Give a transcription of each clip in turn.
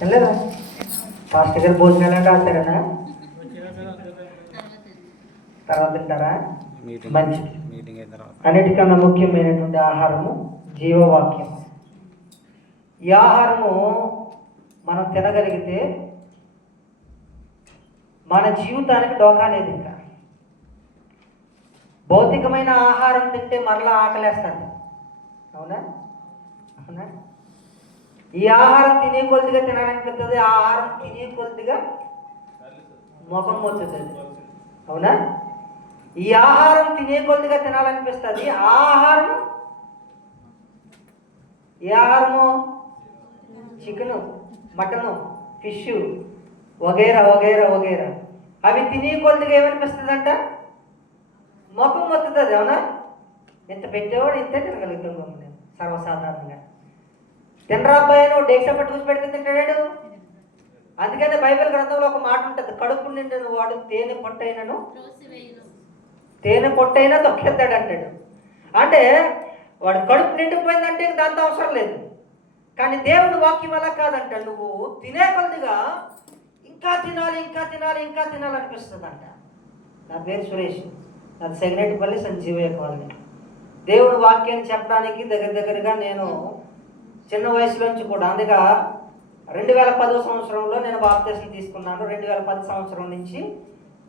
వెళ్ళదా pastor గారు భోజనాలు అంటే ఆచారనా తర్వాత తింటారా? మంచిది. అన్నిటికన్నా ముఖ్యమైనటువంటి ఆహారము జీవవాక్యం. ఈ ఆహారము మనం తినగలిగితే మన జీవితానికి డోకా లేదు. ఇంకా భౌతికమైన ఆహారం తింటే మరలా ఆకలేస్తాడు. అవునా? అవునా? ఈ ఆహారం తినే కొద్దిగా తినాలనిపిస్తుంది, ఆ ఆహారం తినే కొద్దిగా ముఖం వచ్చేస్తుంది. అవునా? ఈ ఆహారం తినే కొద్దిగా తినాలనిపిస్తుంది, ఆ ఆహారం ఏ ఆహారము? చికెను, మటను, ఫిష్ వగైరా వగైరా వగైరా. అవి తినే కొద్దిగా ఏమనిపిస్తుందంట? ముఖం వస్తుంది. అవునా? ఇంత పెట్టేవాడు ఇంతే తినగలుగుతాం నేను సర్వసాధారణంగా. తినరా అబ్బాయి నువ్వు డేక్ష పట్టుకుని పెడితే తింటాడు. అందుకనే బైబిల్ గ్రంథంలో ఒక మాట ఉంటుంది, కడుపు నిండిన వాడు తేనె పొట్టైనా తొక్కేస్తాడు అంటాడు. అంటే వాడు కడుపు నిండిపోయిందంటే దాంతో అవసరం లేదు. కానీ దేవుడు వాక్యం అలా కాదంట, నువ్వు తినే కొద్దిగా ఇంకా తినాలి ఇంకా తినాలి ఇంకా తినాలనిపిస్తుందంట. నా పేరు సురేష్, నాది సెగ్నేటిపల్లి సంజీవయ్య కాలనీ. దేవుడు వాక్యాన్ని చెప్పడానికి దగ్గరగా నేను చిన్న వయసులోంచి కూడా, అందుగా 2010 సంవత్సరంలో నేను బాప్తిసం తీసుకున్నాను. 2010 సంవత్సరం నుంచి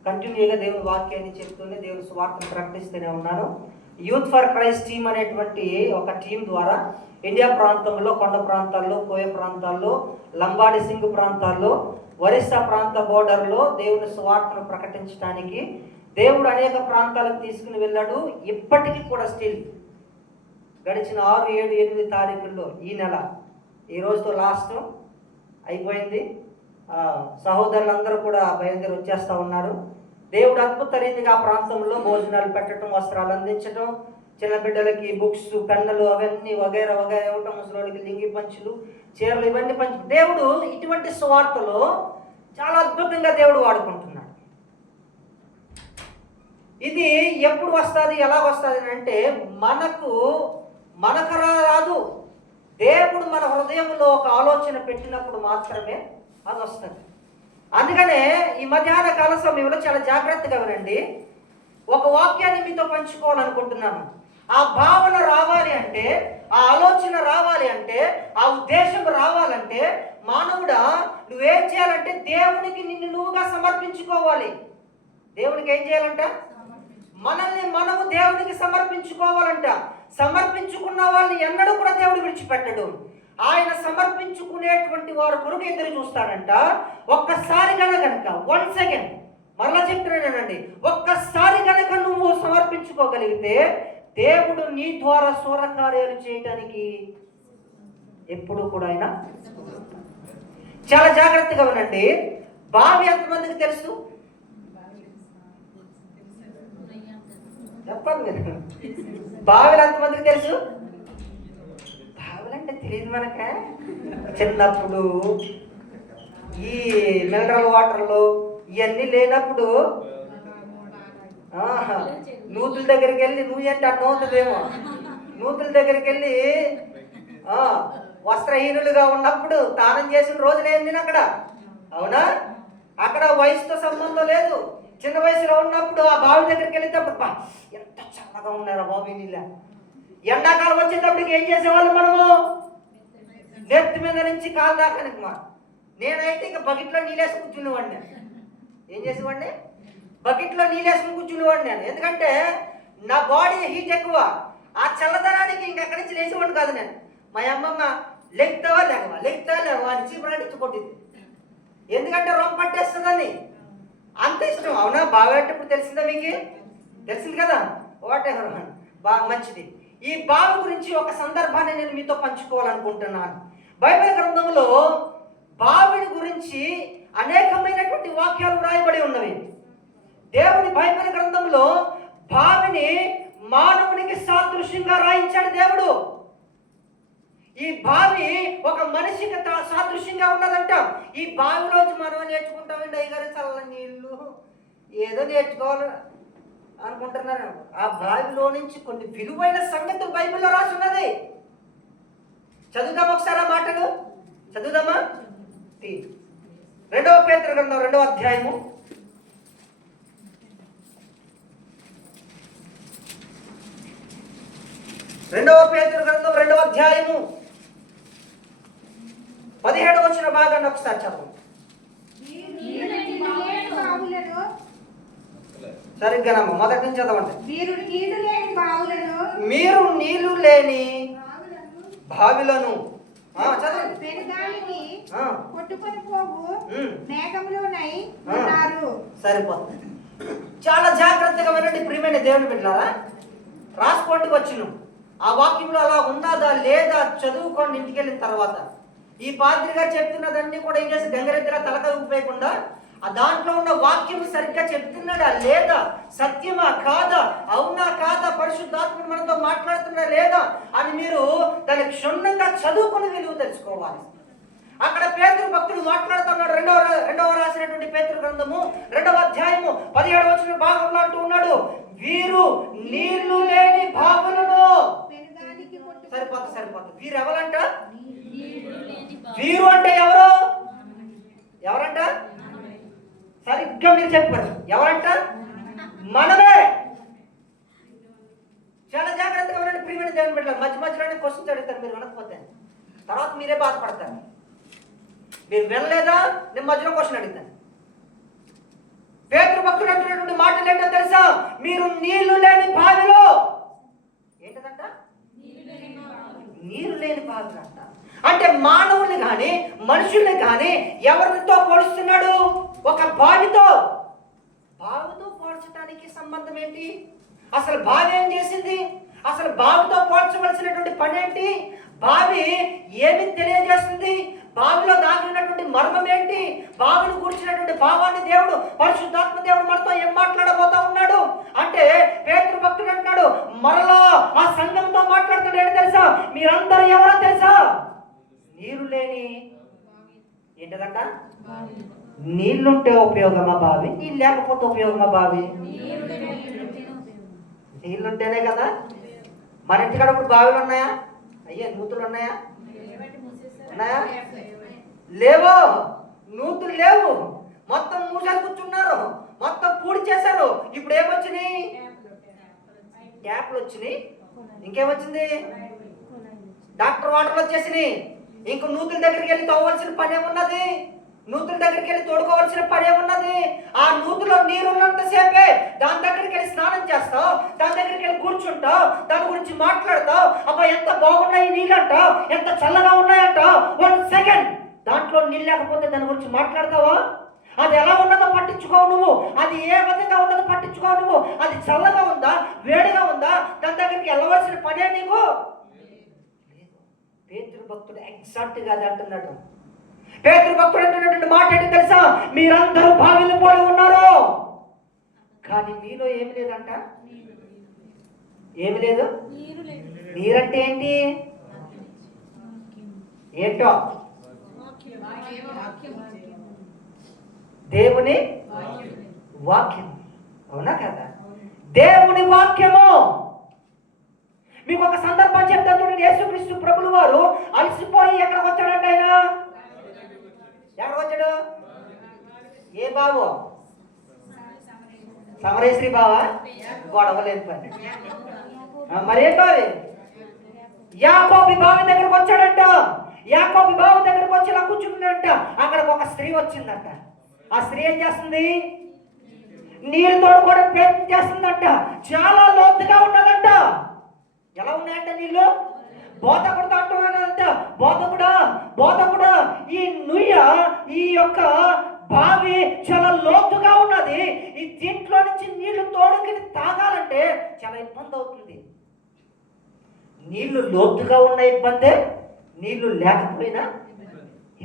కంటిన్యూగా దేవుని వాక్యాన్ని చెప్తూనే దేవుని సువార్తను ప్రకటిస్తూనే ఉన్నాను. యూత్ ఫర్ క్రైస్ట్ టీమ్ అనేటువంటి ఒక టీం ద్వారా ఇండియా ప్రాంతంలో, కొండ ప్రాంతాల్లో, కోయ ప్రాంతాల్లో, లంబాడి సింగ్ ప్రాంతాల్లో, ఒరిస్సా ప్రాంత బోర్డర్లో దేవుని సువార్తను ప్రకటించడానికి దేవుడు అనేక ప్రాంతాలకు తీసుకుని వెళ్ళాడు. ఇప్పటికీ కూడా స్టిల్ గడిచిన 6, 7, 8 తారీఖుల్లో ఈ నెల, ఈ రోజుతో లాస్ట్ అయిపోయింది. సహోదరులందరూ కూడా బయలుదేరి వచ్చేస్తూ ఉన్నారు. దేవుడు అద్భుత రీతిగా ఆ ప్రాంతంలో భోజనాలు పెట్టడం, వస్త్రాలు అందించడం, చిన్న బిడ్డలకి బుక్స్, పెన్నులు అవన్నీ వగైరా వగైరా ఇవ్వటం, ముసలోడికి లింగి పంచులు, చీరలు ఇవన్నీ పంచు. దేవుడు ఇటువంటి సువార్తలో చాలా అద్భుతంగా దేవుడు వాడుకుంటున్నాడు. ఇది ఎప్పుడు వస్తుంది, ఎలా వస్తుంది అంటే మనకు రాదు. దేవుడు మన హృదయంలో ఒక ఆలోచన పెట్టినప్పుడు మాత్రమే అది వస్తుంది. అందుకనే ఈ మధ్యాహ్న కాల సమయంలో చాలా జాగ్రత్తగా వినండి. ఒక వాక్యాన్ని మీతో పంచుకోవాలనుకుంటున్నాను. ఆ భావన రావాలి అంటే, ఆ ఆలోచన రావాలి అంటే, ఆ ఉద్దేశం రావాలంటే, మానవుడా నువ్వేం చేయాలంటే దేవునికి నిన్ను నువ్వుగా సమర్పించుకోవాలి. దేవునికి ఏం చేయాలంట? మనల్ని మనము దేవునికి సమర్పించుకోవాలంట. సమర్పించుకున్న వాళ్ళని ఎన్నడూ కూడా దేవుడు విడిచిపెట్టడు. ఆయన సమర్పించుకునేటువంటి వారు కొరకు ఎదురు చూస్తాడంట. ఒక్కసారి కనుక వన్స్ అగైన్ మరలా చెప్తున్నానండి, ఒక్కసారి కనుక నువ్వు సమర్పించుకోగలిగితే దేవుడు నీ ద్వారా సూరకార్యాలు చేయటానికి ఎప్పుడు కూడా ఆయన. చాలా జాగ్రత్తగా వినండి. బావి ఎంతమందికి తెలుసు? చెప్పాలి మీరు. బావిలు ఎంతమందికి తెలుసు? బావులంటే తెలియదు మనక. చిన్నప్పుడు ఈ మినరల్ వాటర్లు ఇవన్నీ లేనప్పుడు నూతుల దగ్గరికి వెళ్ళి, నువ్వు అంటే అర్థం అవుతుందేమో, నూతుల దగ్గరికి వెళ్ళి వస్త్రహీనులుగా ఉన్నప్పుడు స్నానం చేసిన రోజులేంది నేను అక్కడ. అవునా? అక్కడ వయసుతో సంబంధం లేదు. చిన్న వయసులో ఉన్నప్పుడు ఆ బావి దగ్గరికి వెళ్ళేటప్పుడు ఎంత చల్లగా ఉన్నారు ఆ బావి నీళ్ళ. ఎండాకాలం వచ్చేటప్పటికి ఏం చేసేవాళ్ళు మనము? నెత్తి మీద నుంచి కాలు దాకానికి నేనైతే ఇక బకెట్లో నీళ్ళేసి కూర్చునేవాడిని. ఏం చేసేవాడిని? బకెట్లో నీళ్ళేసుకుని కూర్చునేవాడిని నేను. ఎందుకంటే నా బాడీ హీట్ ఎక్కువ. ఆ చల్లదనానికి ఇంకెక్కడి నుంచి లేచేవాడిని కాదు నేను. మా అమ్మమ్మ లెగుతావా అని చీపరాటించి కొట్టింది. ఎందుకంటే రొమ్మ పట్టేస్తుందని అంత ఇష్టం. అవునా? బావేటప్పుడు తెలిసిందా మీకు? తెలిసింది కదా. వాటెవర్, బాగా మంచిది. ఈ బావి గురించి ఒక సందర్భాన్ని నేను మీతో పంచుకోవాలనుకుంటున్నాను. బైబిల్ గ్రంథంలో బావిని గురించి అనేకమైనటువంటి వాక్యాలు వ్రాయబడి ఉన్నవి. దేవుని బైబిల్ గ్రంథంలో బావిని మానవునికి సాదృశ్యంగా రాయించాడు దేవుడు. ఈ బావి ఒక మనిషికి సాదృశ్యంగా ఉన్నదంట. ఈ బావిలోంచి మనం నేర్చుకుంటామండి అయ్యగారు చల్లని నీళ్ళు ఏదో నేర్చుకోవాలి అనుకుంటున్నాను. ఆ బావిలో నుంచి కొన్ని విలువైన సంగతులు బైబిల్లో రాసి ఉన్నది. చదువుదామా ఒకసారి ఆ మాటలు? చదువుదామా? రెండవ పేతురు గ్రంథం 2వ అధ్యాయము 17వ వచన భాగాన్ని ఒకసారి చదువు. సరిగ్గా నమ్మ మొదటి నుంచి చదవండి. మీరు నీళ్లు లేని బావిలను సరిపోతుంది. చాలా జాగ్రత్తగా వినండి ప్రియమైన దేవుని బిడ్డలారా, రాసుకోండి వచ్చును. ఆ వాక్యంలో అలా ఉన్నదా లేదా చదువుకోండి ఇంటికి వెళ్ళిన తర్వాత. ఈ పాద్రి గారు చెప్తున్నదన్నీ కూడా ఏం చేసి గంగరెద్దుల తలకాయ ఊపేయకుండా ఆ దాంట్లో ఉన్న వాక్యం సరిగ్గా చెప్తున్నాడా లేదా, సత్యమా కాదా, అవునా కాదా, పరిశుద్ధాత్ముడు మనతో మాట్లాడుతున్నా లేదా అని మీరు దాన్ని క్షుణ్ణంగా చదువుకుని విలువ తెలుసుకోవాలి. అక్కడ పేతురు భక్తుడు మాట్లాడుతున్నాడు. రెండవ రాసినటువంటి పేతురు గ్రంథము 2వ అధ్యాయము 17వ వచన భాగంలో అంటూ ఉన్నాడు, వీరు నీళ్లు లేని బావులను. సరిపోతుంది. వీరు ఎవరంట? వీరు అంటే ఎవరంట? సరిగ్గా మీరు చెప్పారు. ఎవరంట? మనమే. చాలా జాగ్రత్తగా ఉండండి ప్రియమైన దేవుని బిడ్డలు. మధ్యలోనే క్వశ్చన్స్ అడుగుతారు, మీరు వినకపోతే తర్వాత మీరే బాధపడతారు. మీరు వినలేదా, నేను మధ్యలో క్వశ్చన్ అడుగుతాను. పేతురు భక్తుడు అంటున్నటువంటి మాటలు ఏంటో తెలుసా? మీరు నీళ్లు లేని బావిలో. ఏంటంట? నీరు లేని బావిలో అంట. అంటే మానవుల్ని కానీ మనుషుల్ని కానీ ఎవరితో పోలుస్తున్నాడు? ఒక బావితో పోల్చడానికి సంబంధం ఏంటి? అసలు బావి ఏం చేసింది? అసలు బావితో పోల్చవలసినటువంటి పని ఏంటి? బావి ఏమి తెలియజేస్తుంది? బావిలో దాగి ఉన్నటువంటి మర్మం ఏంటి? బావిని కూర్చున్నటువంటి భావాన్ని దేవుడు, పరిశుద్ధాత్మ దేవుడు మనతో ఏం మాట్లాడబోతా ఉన్నాడు అంటే, పేతురు భక్తుడు అంటున్నాడు మరలా ఆ సంఘంతో మాట్లాడుతున్నాడు. ఏంటి తెలుసా? మీరందరూ ఎవరో తెలుసా? నీరు లేని ఏంటదంట? నీళ్లుంటే ఉపయోగమా బావి? నీళ్ళు లేకపోతే ఉపయోగమా బావి? నీళ్లుంటేనే కదా. మన ఇంటికాడ ఇప్పుడు బావిలు ఉన్నాయా? అయ్యా నూతులు ఉన్నాయా? లేవో, నూతులు లేవు. మొత్తం మూసాలు కూర్చున్నారు, మొత్తం పూడి చేశారు. ఇప్పుడు ఏమొచ్చినాయి? ట్యాప్లు వచ్చినాయి. ఇంకేమొచ్చింది? డాక్టర్ వాటర్లు వచ్చేసినాయి. ఇంక నూతుల దగ్గరికి వెళ్ళి తవ్వవలసిన పని ఏమున్నది? నూతుల దగ్గరికి వెళ్ళి తోడుకోవాల్సిన పని ఏమున్నది? ఆ నూతులో నీరు ఉన్నంతసేపే దాని దగ్గరికి వెళ్ళి స్నానం చేస్తావు, దాని దగ్గరికి వెళ్ళి కూర్చుంటావు, దాని గురించి మాట్లాడతావు. అబ్బా ఎంత బాగున్నాయి నీళ్ళంటావు, ఎంత చల్లగా ఉన్నాయంటావు. 1 సెకండ్ దాంట్లో నీళ్ళు లేకపోతే దాని గురించి మాట్లాడతావా? అది ఎలా ఉన్నదో పట్టించుకోవు నువ్వు. అది ఏ విధంగా ఉన్నదో పట్టించుకోవు నువ్వు. అది చల్లగా ఉందా, వేడిగా ఉందా, దాని దగ్గరికి వెళ్ళవలసిన పనే నీకు. పేతురు భక్తుడు ఎగ్జాక్ట్గా అది అంటున్నాడు. పేతురు భక్తుడు అంటున్నటువంటి మాట ఏంటి తెలుసా? మీరందరూ బావిలు పోలి ఉన్నారు, కానీ మీలో ఏమి లేదంట. ఏమి లేదు? నీరంటే ఏంటి? ఏంటో దేవుని వాక్యం. అవునా కదా? దేవుని వాక్యము. మీకు ఒక సందర్భం చెప్తా చూడండి. యేసుక్రీస్తు ప్రభులు వారు అలసిపోయి ఎక్కడికి వచ్చాడంటే ఆయన ఎక్కడికి వచ్చాడు? ఏ బావు? సమరేశ్వరి బావా? గొడవలేదు పని. మరేం బావి? యాకోబు బావి దగ్గరకు వచ్చాడంట. యాకోబు బావి దగ్గరకు వచ్చి ఇలా కూర్చున్నాడంట. అక్కడికి ఒక స్త్రీ వచ్చిందంట. ఆ స్త్రీ ఏం చేస్తుంది? నీళ్ళు తోడుకోవడానికి ప్రయత్నం చేస్తుందంట. చాలా లోతుగా ఉన్నదంట. ఎలా ఉన్నాయంట నీళ్ళు? బోధకుడితో అంటున్నాడంట, బోధకుడా ఈ నుయ్య, ఈ యొక్క బావి చాలా లోతుగా ఉన్నది. ఈ దీంట్లో నుంచి నీళ్లు తోడుకి తాగాలంటే చాలా ఇబ్బంది అవుతుంది. నీళ్లు లోతుగా ఉన్న ఇబ్బందే, నీళ్లు లేకపోయినా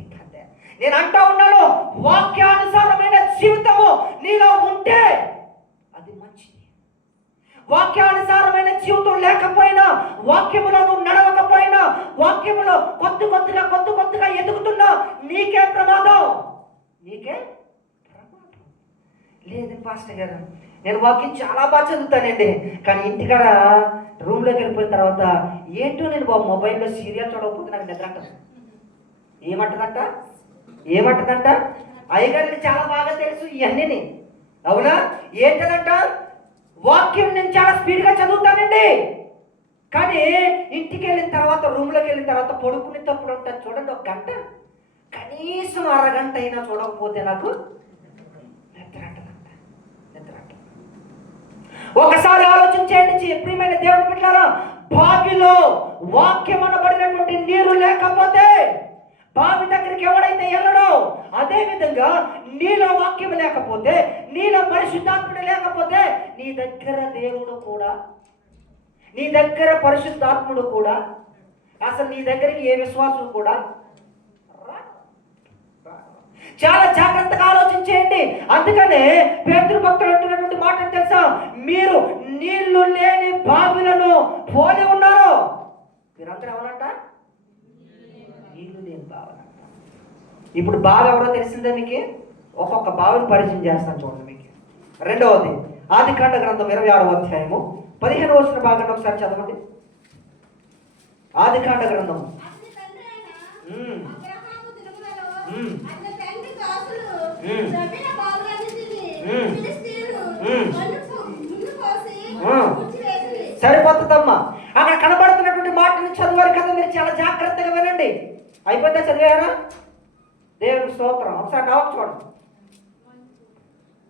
ఇబ్బందే. నేను అంటా ఉన్నాను, వాక్యానుసారమైన జీవితము నీలో ఉంటే అది మంచిది. వాక్యానుసారమైన జీవితం లేకపోయినా, వాక్యములో నువ్వు నడవకపోయినా, వాక్యములో కొద్దిగా ఎదుగుతున్నా నీకే ప్రమాదం. లేదు పాస్టర్ గారు, నేను వాక్యం చాలా బాగా చదువుతానండి, కానీ ఇంటికాడ రూమ్లోకి వెళ్ళిపోయిన తర్వాత ఏంటో నేను మొబైల్లో సీరియల్ చూడకపోతే నాకు నిద్ర అంటాను. ఏమంటదంట? ఏమంటదంట? అయ్యగారికి చాలా బాగా తెలుసు ఇవన్నీ. అవునా? ఏంటంట? వాక్యం నేను చాలా స్పీడ్గా చదువుతానండి, కానీ ఇంటికి వెళ్ళిన తర్వాత రూమ్లోకి వెళ్ళిన తర్వాత పడుకునేటప్పుడు ఉంటుంది చూడండి, ఒక గంట, కనీసం అరగంట అయినా చూడకపోతే నాకు నిద్ర అంటదంట. నిద్ర అంట. ఒకసారి ఆలోచించేయండి ప్రియమైన దేవుని బిడ్డలారా, బావిలో వాక్యం అనబడినటువంటి నీరు లేకపోతే బావి దగ్గరికి ఎవడైతే వెళ్ళడో, అదే విధంగా నీలో వాక్యం లేకపోతే, నీలో పరిశుద్ధాత్ముడు లేకపోతే, నీ దగ్గర దేవుడు కూడా, నీ దగ్గర పరిశుద్ధాత్ముడు కూడా, అసలు నీ దగ్గరికి ఏ విశ్వాసం కూడా చాలా జాగ్రత్తగా ఆలోచించేయండి. అందుకనే పేతురు భక్తుడు అంటున్నటువంటి మాట తెలుసా? మీరు నీళ్లు లేని బావిలను పోలి ఉన్నారు. మీరందరూ ఎవరంట? నీళ్లు లేని బావులంట. ఇప్పుడు బావి ఎవరో తెలిసిందే మీకు? ఒక్కొక్క బావిని పరిచయం చేస్తాను చూడండి మీకు. రెండవది ఆదికాండ గ్రంథం 26వ అధ్యాయము 15వ వచన భాగాన్ని ఒకసారి చదవండి. ఆదికాండ గ్రంథం సరిపోతుందమ్మా. అక్కడ కనబడుతున్నటువంటి మాటని చదివారు కదా, మీరు చాలా జాగ్రత్తగా వినండి. అయిపోతే చదివారా? దేవుని స్తోత్రం. ఒకసారి నవ్వు చూడండి.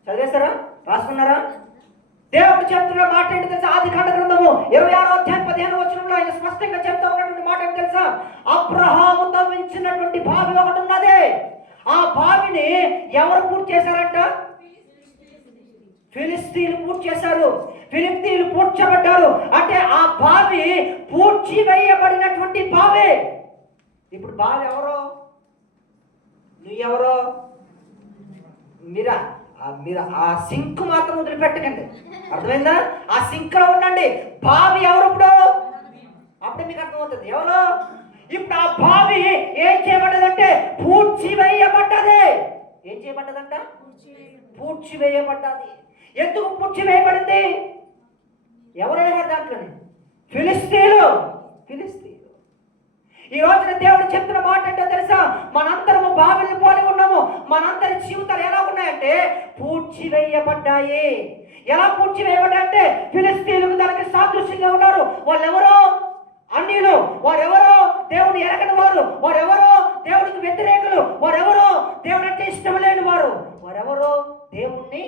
చదివేశారా? రాసుకున్నారా? దేవుడు చెప్తున్న మాట ఏంటి తెలుసా? ఆదికాండ గ్రంథము 26వ అధ్యాయం 15వ వచనంలో ఆయన స్పష్టంగా చెప్తా ఉన్నటువంటి మాట ఏంటి తెలుసా? అబ్రహాము తవ్వించినటువంటి బావి ఒకటి ఉన్నది. ఆ బావిని ఎవరు పూర్తి చేశారంట? ఫిలిస్తీన్లు పూర్తి చేశారు. ఫిలిస్తీన్లు పూడ్చబడ్డారు. అంటే ఆ బావి పూడ్చి వేయబడినటువంటి బావి. ఇప్పుడు బావి ఎవరో? నువ్వెవరో? మీరు ఆ సింక్ మాత్రం వదిలిపెట్టకండి. అర్థమైందా? ఆ సింక్ లో ఉండండి. బావి ఎవరు? ఇప్పుడు అప్పుడే మీకు అర్థమవుతుంది ఎవరో. ఇప్పుడు ఆ బావి ఏం చేయబడ్డదంటే పూడ్చి వేయబడ్డది. ఏం చేయబడ్డదంట? పూడ్చి వేయబడ్డది. ఎందుకు పూడ్చి వేయబడింది? ఎవరైనా దాంట్లోనే ఫిలిస్తీన్లు. ఈ రోజున దేవుడు చెప్తున్న మాట ఏంటో తెలుసా? మనందరము బావిని పోలి ఉన్నాము. మనందరి జీవితాలు ఎలా ఉన్నాయంటే పూడ్చి వేయబడ్డాయి. ఎలా పూడ్చి వేయబడ్డాయంటే ఫిలిస్తీన్లకు దానికి సాదృశ్యంగా ఉన్నారు. వాళ్ళెవరో అన్యులు, వారెవరో దేవుని ఎరగని వారు, వారెవరో దేవుడికి వ్యతిరేకులు, వారెవరో దేవుడు అంటే ఇష్టం లేని వారు, వారెవరో దేవుణ్ణి.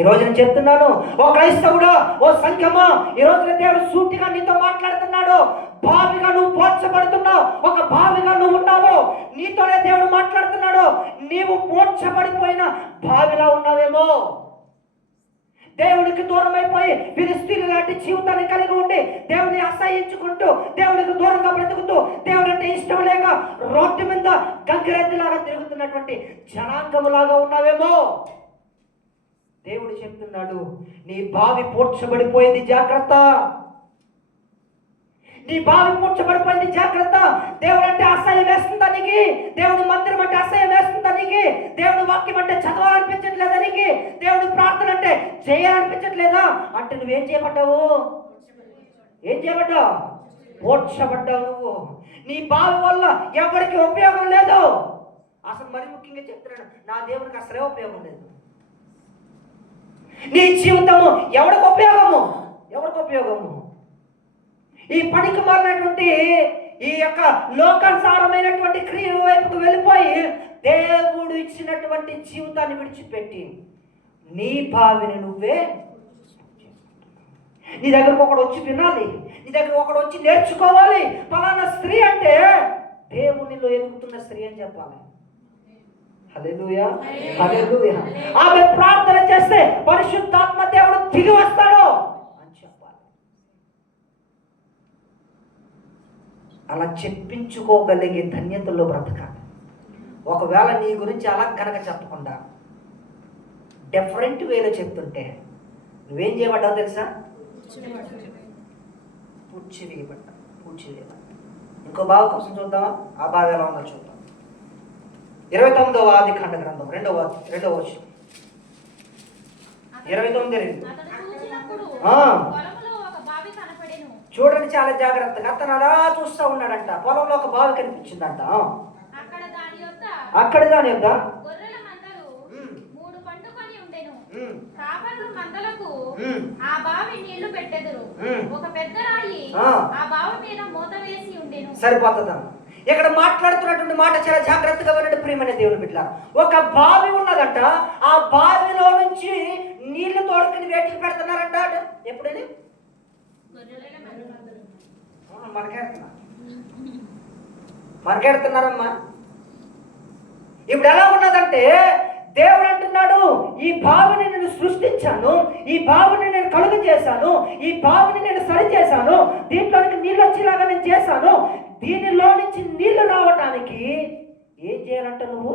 ఈ రోజు నేను చెప్తున్నాను, ఓ క్రైస్తవుడా, ఓ సంఘమా, ఈ రోజున దేవుడు సూటిగా నీతో మాట్లాడుతున్నాడు. బావిగా నువ్వు పోడ్చబడుతున్నావు. ఒక బావిగా నువ్వు ఉన్నావు. నీతోనే దేవుడు మాట్లాడుతున్నాడు. నీవు పోడ్చబడిపోయిన బావిలా ఉన్నావేమో. దేవుడికి దూరం అయిపోయి ఫిలిస్తీన్ల లాంటి జీవితాన్ని కలిగి ఉండి దేవుడిని అసహించుకుంటూ, దేవుడికి దూరంగా బ్రతుకుతూ, దేవుడు అంటే ఇష్టం లేక రోడ్డు మీద గంగిరెద్దులాగా తిరుగుతున్నటువంటి జనాంగములాగా ఉన్నావేమో. దేవుడు చెప్తున్నాడు, నీ బావి పూడ్చబడిపోయింది, జాగ్రత్త. నీ బావి పూడ్చబడిపోయింది, జాగ్రత్త. దేవుడు అంటే అసహ్యం వేస్తుందా నీకు? దేవుడు మందిరం అంటే అసహ్యం వేస్తుందా నీకు? దేవుడు వాక్యం అంటే చదవాలనిపించట్లేదా నీకు? దేవుడు ప్రార్థన అంటే చేయాలనిపించట్లేదా? అంటే నువ్వేం చేయబడ్డావు? ఏం చేయబడ్డావు? పూడ్చబడ్డావు నువ్వు. నీ బావి వల్ల ఎవరికి ఉపయోగం లేదు. అసలు మరి ముఖ్యంగా చెప్తున్నాడు, నా దేవునికి అసలే ఉపయోగం లేదు. నీ జీవితము ఎవరికి ఉపయోగము? ఎవరికి ఉపయోగము? ఈ పనికి మారినటువంటి ఈ యొక్క లోకానుసారమైనటువంటి క్రియల వైపుకు వెళ్ళిపోయి దేవుడు ఇచ్చినటువంటి జీవితాన్ని విడిచిపెట్టి నీ బావిని నువ్వే. నీ దగ్గరకు ఒకడు వచ్చి వినాలి, నీ దగ్గర ఒకడు వచ్చి నేర్చుకోవాలి. ఫలానా స్త్రీ అంటే దేవునిలో ఎదుగుతున్న స్త్రీ అని చెప్పాలి. హల్లెలూయా, హల్లెలూయా. ఆమె ప్రార్థన చేస్తే పరిశుద్ధాత్మ దేవుడు దిగి వస్తాడు అని చెప్పాలి. అలా చెప్పించుకోగలిగే ధన్యతలో బ్రతకాలి. ఒకవేళ నీ గురించి అలా కనుక చెప్పకుండా డిఫరెంట్ వేలో చెప్తుంటే నువ్వేం చేయబడ్డావు తెలుసా? పూడ్చి వేయబడ్డా. ఇంకో బావి కోసం చూద్దామా? ఆ బావి ఎలా ఉందో చూద్దాం. 29వ ఆదికాండ గ్రంథం 2వ వచనం. 29:2. చూడండి చాలా జాగ్రత్తగా. అతను అలా చూస్తూ ఉన్నాడంట. పొలంలో ఒక బావి కనిపించిందంట. అక్కడ దాని యొక్క గొర్రెల మందలు 3 పండుకొని ఉండెను. కాపరులు మందలకు ఆ బావి నీళ్లు పెట్టెదరు. ఒక పెద్ద రాయి ఆ బావి మీద మూత వేసి ఉండెను. సరిపోతుందా? ఇక్కడ మాట్లాడుతున్నటువంటి మాట చాలా జాగ్రత్తగా వినండి ప్రియమైన దేవుని బిడ్డలారా. ఒక బావి ఉన్నదంట. ఆ బావిలో నుంచి నీళ్లు తోడుకుని వేటికి పెడుతున్నారంట. ఎప్పుడైనా మనకెడుతున్నారమ్మా. ఇప్పుడు ఎలా ఉన్నదంటే దేవుడు అంటున్నాడు, ఈ బావిని నేను సృష్టించాను, ఈ బావిని నేను కలుగు చేశాను, ఈ బావిని నేను సరి చేశాను, దీంట్లోనికి నీళ్ళు వచ్చేలాగా నేను చేశాను. దీనిలో నుంచి నీళ్లు రావటానికి ఏం చేయాలంట? నువ్వు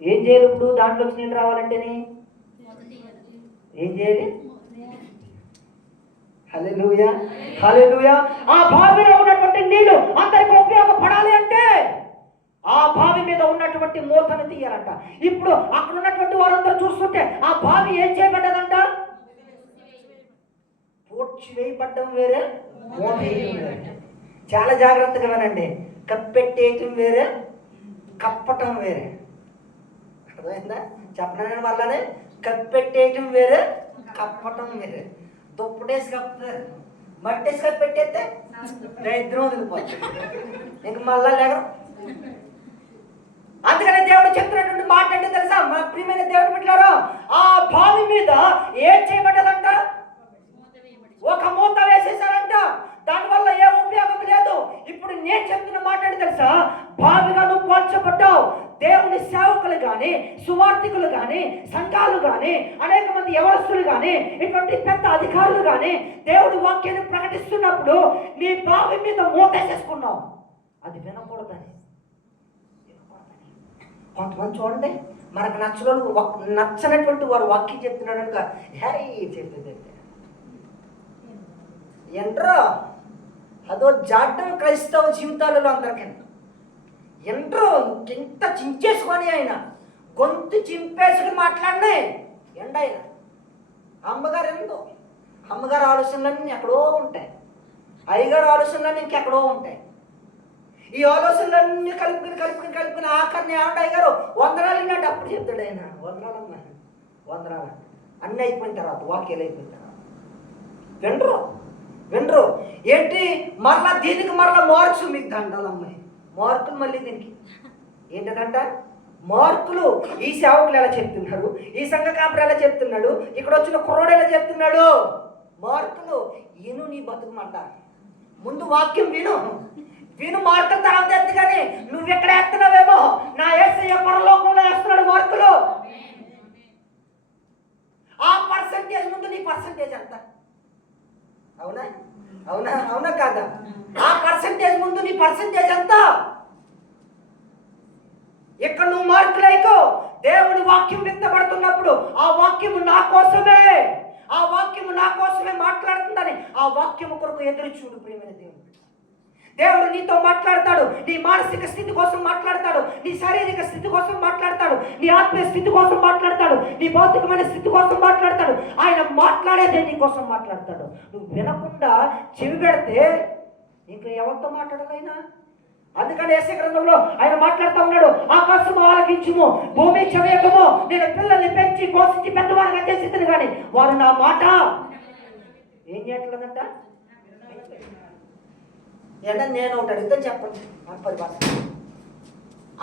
ఏం చేయాలి? ఇప్పుడు దాంట్లోకి నీళ్ళు రావాలంటేనే ఏం చేయాలి? హల్లెలూయా, హల్లెలూయా. ఆ బావిలో ఉన్నటువంటి నీళ్లు అందరికి ఉపయోగపడాలి అంటే ఆ బావి మీద ఉన్నటువంటి మూతను తీయాలంట. ఇప్పుడు అక్కడ ఉన్నటువంటి వారందరూ చూస్తుంటే ఆ బావి ఏం చేయబడ్డదంట? పూడ్చి వేయబడ్డం వేరే, మూత వేయడం వేరే. చాలా జాగ్రత్తగా వినండి. కప్పెట్టేయటం వేరే, కప్పటం వేరే. అర్థమైందా? చెప్పడానికి వల్లనే కప్పెట్టేయటం వేరే, కప్పటం వేరే. దుప్పటేసి కప్పుతారు, మట్టేసి కప్పెట్టేస్తే దరిద్రం వదిలిపోతుంది, ఇంక మళ్ళా లేగరు. అందుకనే దేవుడు చెప్తున్నటువంటి మాట అంటే తెలుసా మా ప్రియమైన దేవుడు బిడ్డలారా? ఆ బావి మీద ఏం చేయబడ్డదంట? ఒక మూత వేసేసారంట. దానివల్ల ఏ ఉపయోగం లేదు. ఇప్పుడు నేను చెప్తున్న మాట అంటే తెలుసా? బావిగా నువ్వు పోల్చబడ్డావు. దేవుని సేవకులు కానీ, సువార్థికులు కానీ, సంఘాలు కానీ, అనేక మంది యవనస్తులు కానీ, ఇటువంటి పెద్ద అధికారులు కానీ దేవుడి వాక్యాన్ని ప్రకటిస్తున్నప్పుడు నీ బావి మీద మూతేసేసుకున్నావు. అది వినకూడదని. కొంతమంది చూడండి, మనకు నచ్చనటువంటి వారు వాక్యం చెప్తున్నాడు కనుక చెప్తుంది ఎంట్రా అదో జాడ్డం క్రైస్తవ జీవితాలలో అందరికీ ఎంట్రో ఇంత చించేసుకొని ఆయన గొంతు చింపేసుకుని మాట్లాడినాయి ఎండ ఆయన. అమ్మగారు ఎందుకు? అమ్మగారు ఆలోచనలన్నీ ఎక్కడో ఉంటాయి, అయ్యగారు ఆలోచనలన్నీ ఇంకెక్కడో ఉంటాయి. ఈ ఆలోచనలన్నీ కలుపుకుని ఆఖరిని ఏమంటే అయ్యగారు వందనాలు విన్నాడు. అప్పుడు చెప్తాడు ఆయన వందనాలమ్మా, వందనాలు అన్నీ అయిపోయిన తర్వాత, వాక్యాలు అయిపోయిన తర్వాత వినరు. ఏంటి మరలా దీనికి మరలా మార్క్స్ మీకు దండాలమ్మాయి, మార్కులు మళ్ళీ దీనికి ఏంటంట? మార్కులు. ఈ సేవకులు ఎలా చెప్తున్నారు, ఈ సంఘ కాపురు ఎలా చెప్తున్నాడు, ఇక్కడ వచ్చిన కుర్రోడు ఎలా చెప్తున్నాడు? మార్కులు. విను, నీ బతుకుమంట. ముందు వాక్యం విను మార్కుల తర్వాత ఎత్తు. కానీ నువ్వు ఎక్కడ ఎత్తున్నావేమో, నా యేసయ్య పరలోకంలో వేస్తున్నాడు మార్కులు. ఆ పర్సంటేజ్ ముందు నీ పర్సంటేజ్ ఎంత? అవునా అవునా అవునా కాదా? ఆ పర్సంటేజ్ ముందు నీ పర్సంటేజ్ ఎంత? ఇక్కడ నువ్వు మార్కులేకో. దేవుడి వాక్యం వ్యక్తపడుతున్నప్పుడు ఆ వాక్యము నా కోసమే, ఆ వాక్యము నా కోసమే మాట్లాడుతుందని ఆ వాక్యము కొరకు ఎదురు చూడు ప్రియమైన దేవుడు. దేవుడు నీతో మాట్లాడతాడు. నీ మానసిక స్థితి కోసం మాట్లాడతాడు, నీ శారీరక స్థితి కోసం మాట్లాడతాడు, నీ ఆత్మీయ స్థితి కోసం మాట్లాడతాడు, నీ భౌతికమైన స్థితి కోసం మాట్లాడతాడు. ఆయన మాట్లాడేదే నీ కోసం మాట్లాడతాడు. నువ్వు వినకుండా చెవి పెడితే ఇంకా ఎవరితో మాట్లాడాలైనా? అందుకని యేసయ్య గ్రంథంలో ఆయన మాట్లాడుతూ ఉన్నాడు, ఆకాశము ఆలకించుము, భూమి చెవియకము, నేను పిల్లల్ని పెంచి పోషించి పెద్దవారిగా చేసి కానీ వారు నా మాట ఏం చేయట్లేదంట. ఏంటంటే నేను ఒకటి అడిగితే చెప్పండి మన పరిభాష.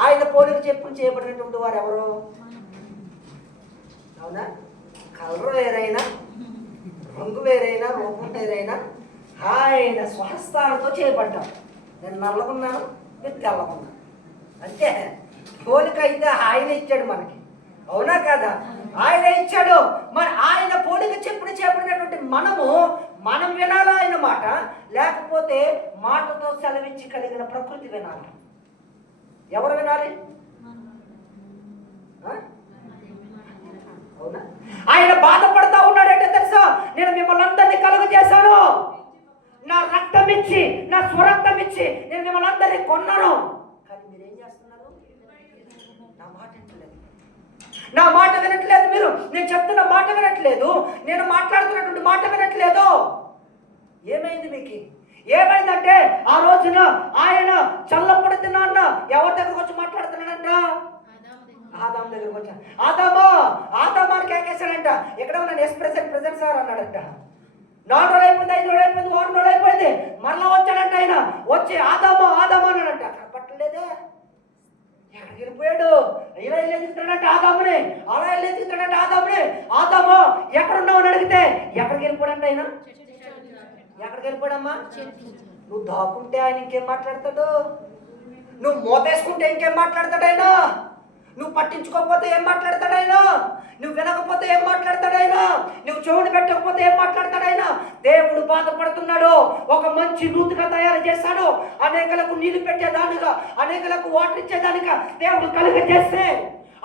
ఆయన పోలిక చెప్పులు చేయబడినటువంటి వారు ఎవరు? అవునా? కలర్ వేరైనా, రంగు వేరైనా, రూపం వేరైనా ఆయన స్వహస్తాలతో చేయబడ్డాం. నేను నల్లకున్నాను, మీరు తెల్లకున్నాను అంతే. పోలిక అయితే ఆయన ఇచ్చాడు మనకి, అవునా కదా? ఆయన ఇచ్చాడు. మరి ఆయన పోలిక చెప్పుడు చేయబడినటువంటి మనం వినాలా ఆయన మాట, లేకపోతే మాటతో సెలవించి కలిగిన ప్రకృతి వినాలి? ఎవరు వినాలి? అవునా? ఆయన బాధపడతా ఉన్నాడంటే తెలుసా, నేను మిమ్మల్ని అందరినీ కలుగు చేశాను, నా రక్తం ఇచ్చి, నా స్వరక్తం ఇచ్చి నేను మిమ్మల్ని అందరినీ కొన్నాను. కానీ మీరేం చేస్తున్నారు? నా మాట వినట్లేదు మీరు. నేను చెప్తున్న మాట వినట్లేదు, నేను మాట్లాడుతున్నటువంటి మాట వినట్లేదు. ఏమైంది మీకు? ఏమైందంటే ఆ రోజున ఆయన చల్లపడి తిన్నాన్న ఎవరి దగ్గరకు వచ్చి మాట్లాడుతున్నాడంట? ఆదాము దగ్గరకు వచ్చా. ఆదామానికి కేకేశాడంట. ఎక్కడ ఉన్నాను? ఎస్ ప్రెసెంట్ సార్ అన్నాడంట. 4 రోజులు అయిపోయింది, 5 రోజులు అయిపోయింది, 6 రోజులు అయిపోయింది, మరలా వచ్చాడంట. ఆయన వచ్చి ఆదాము అన్నాడంట. అక్కడ పట్టలేదే, ఎక్కడికి వెళ్ళిపోయాడు? ఇలా ఎత్తుతాడంట ఆదాముని, అలా ఎత్తుతాడంట ఆదాముని. ఆదాము ఎక్కడున్నావు అని అడిగితే ఎక్కడికి వెళ్ళిపోయాడంట ఆయన? ఎక్కడికి వెళ్ళిపోయాడమ్మా? నువ్వు దాక్కుంటే ఆయన ఇంకేం మాట్లాడతాడు? నువ్వు మోతేసుకుంటే ఇంకేం మాట్లాడతాడు ఆయన? నువ్వు పట్టించుకోకపోతే ఏం మాట్లాడతాడు ఆయన? నువ్వు వినకపోతే ఏం మాట్లాడతాడు ఆయన? నువ్వు చెవుని పెట్టకపోతే ఏం మాట్లాడతాడు ఆయన? దేవుడు బాధపడుతున్నాడు. ఒక మంచి నూతిగా తయారు చేశాడు, అనేకలకు నీళ్లు పెట్టేదానిగా, అనేకలకు వాటర్ ఇచ్చేదానిగా దేవుడు కలుగ చేస్తే,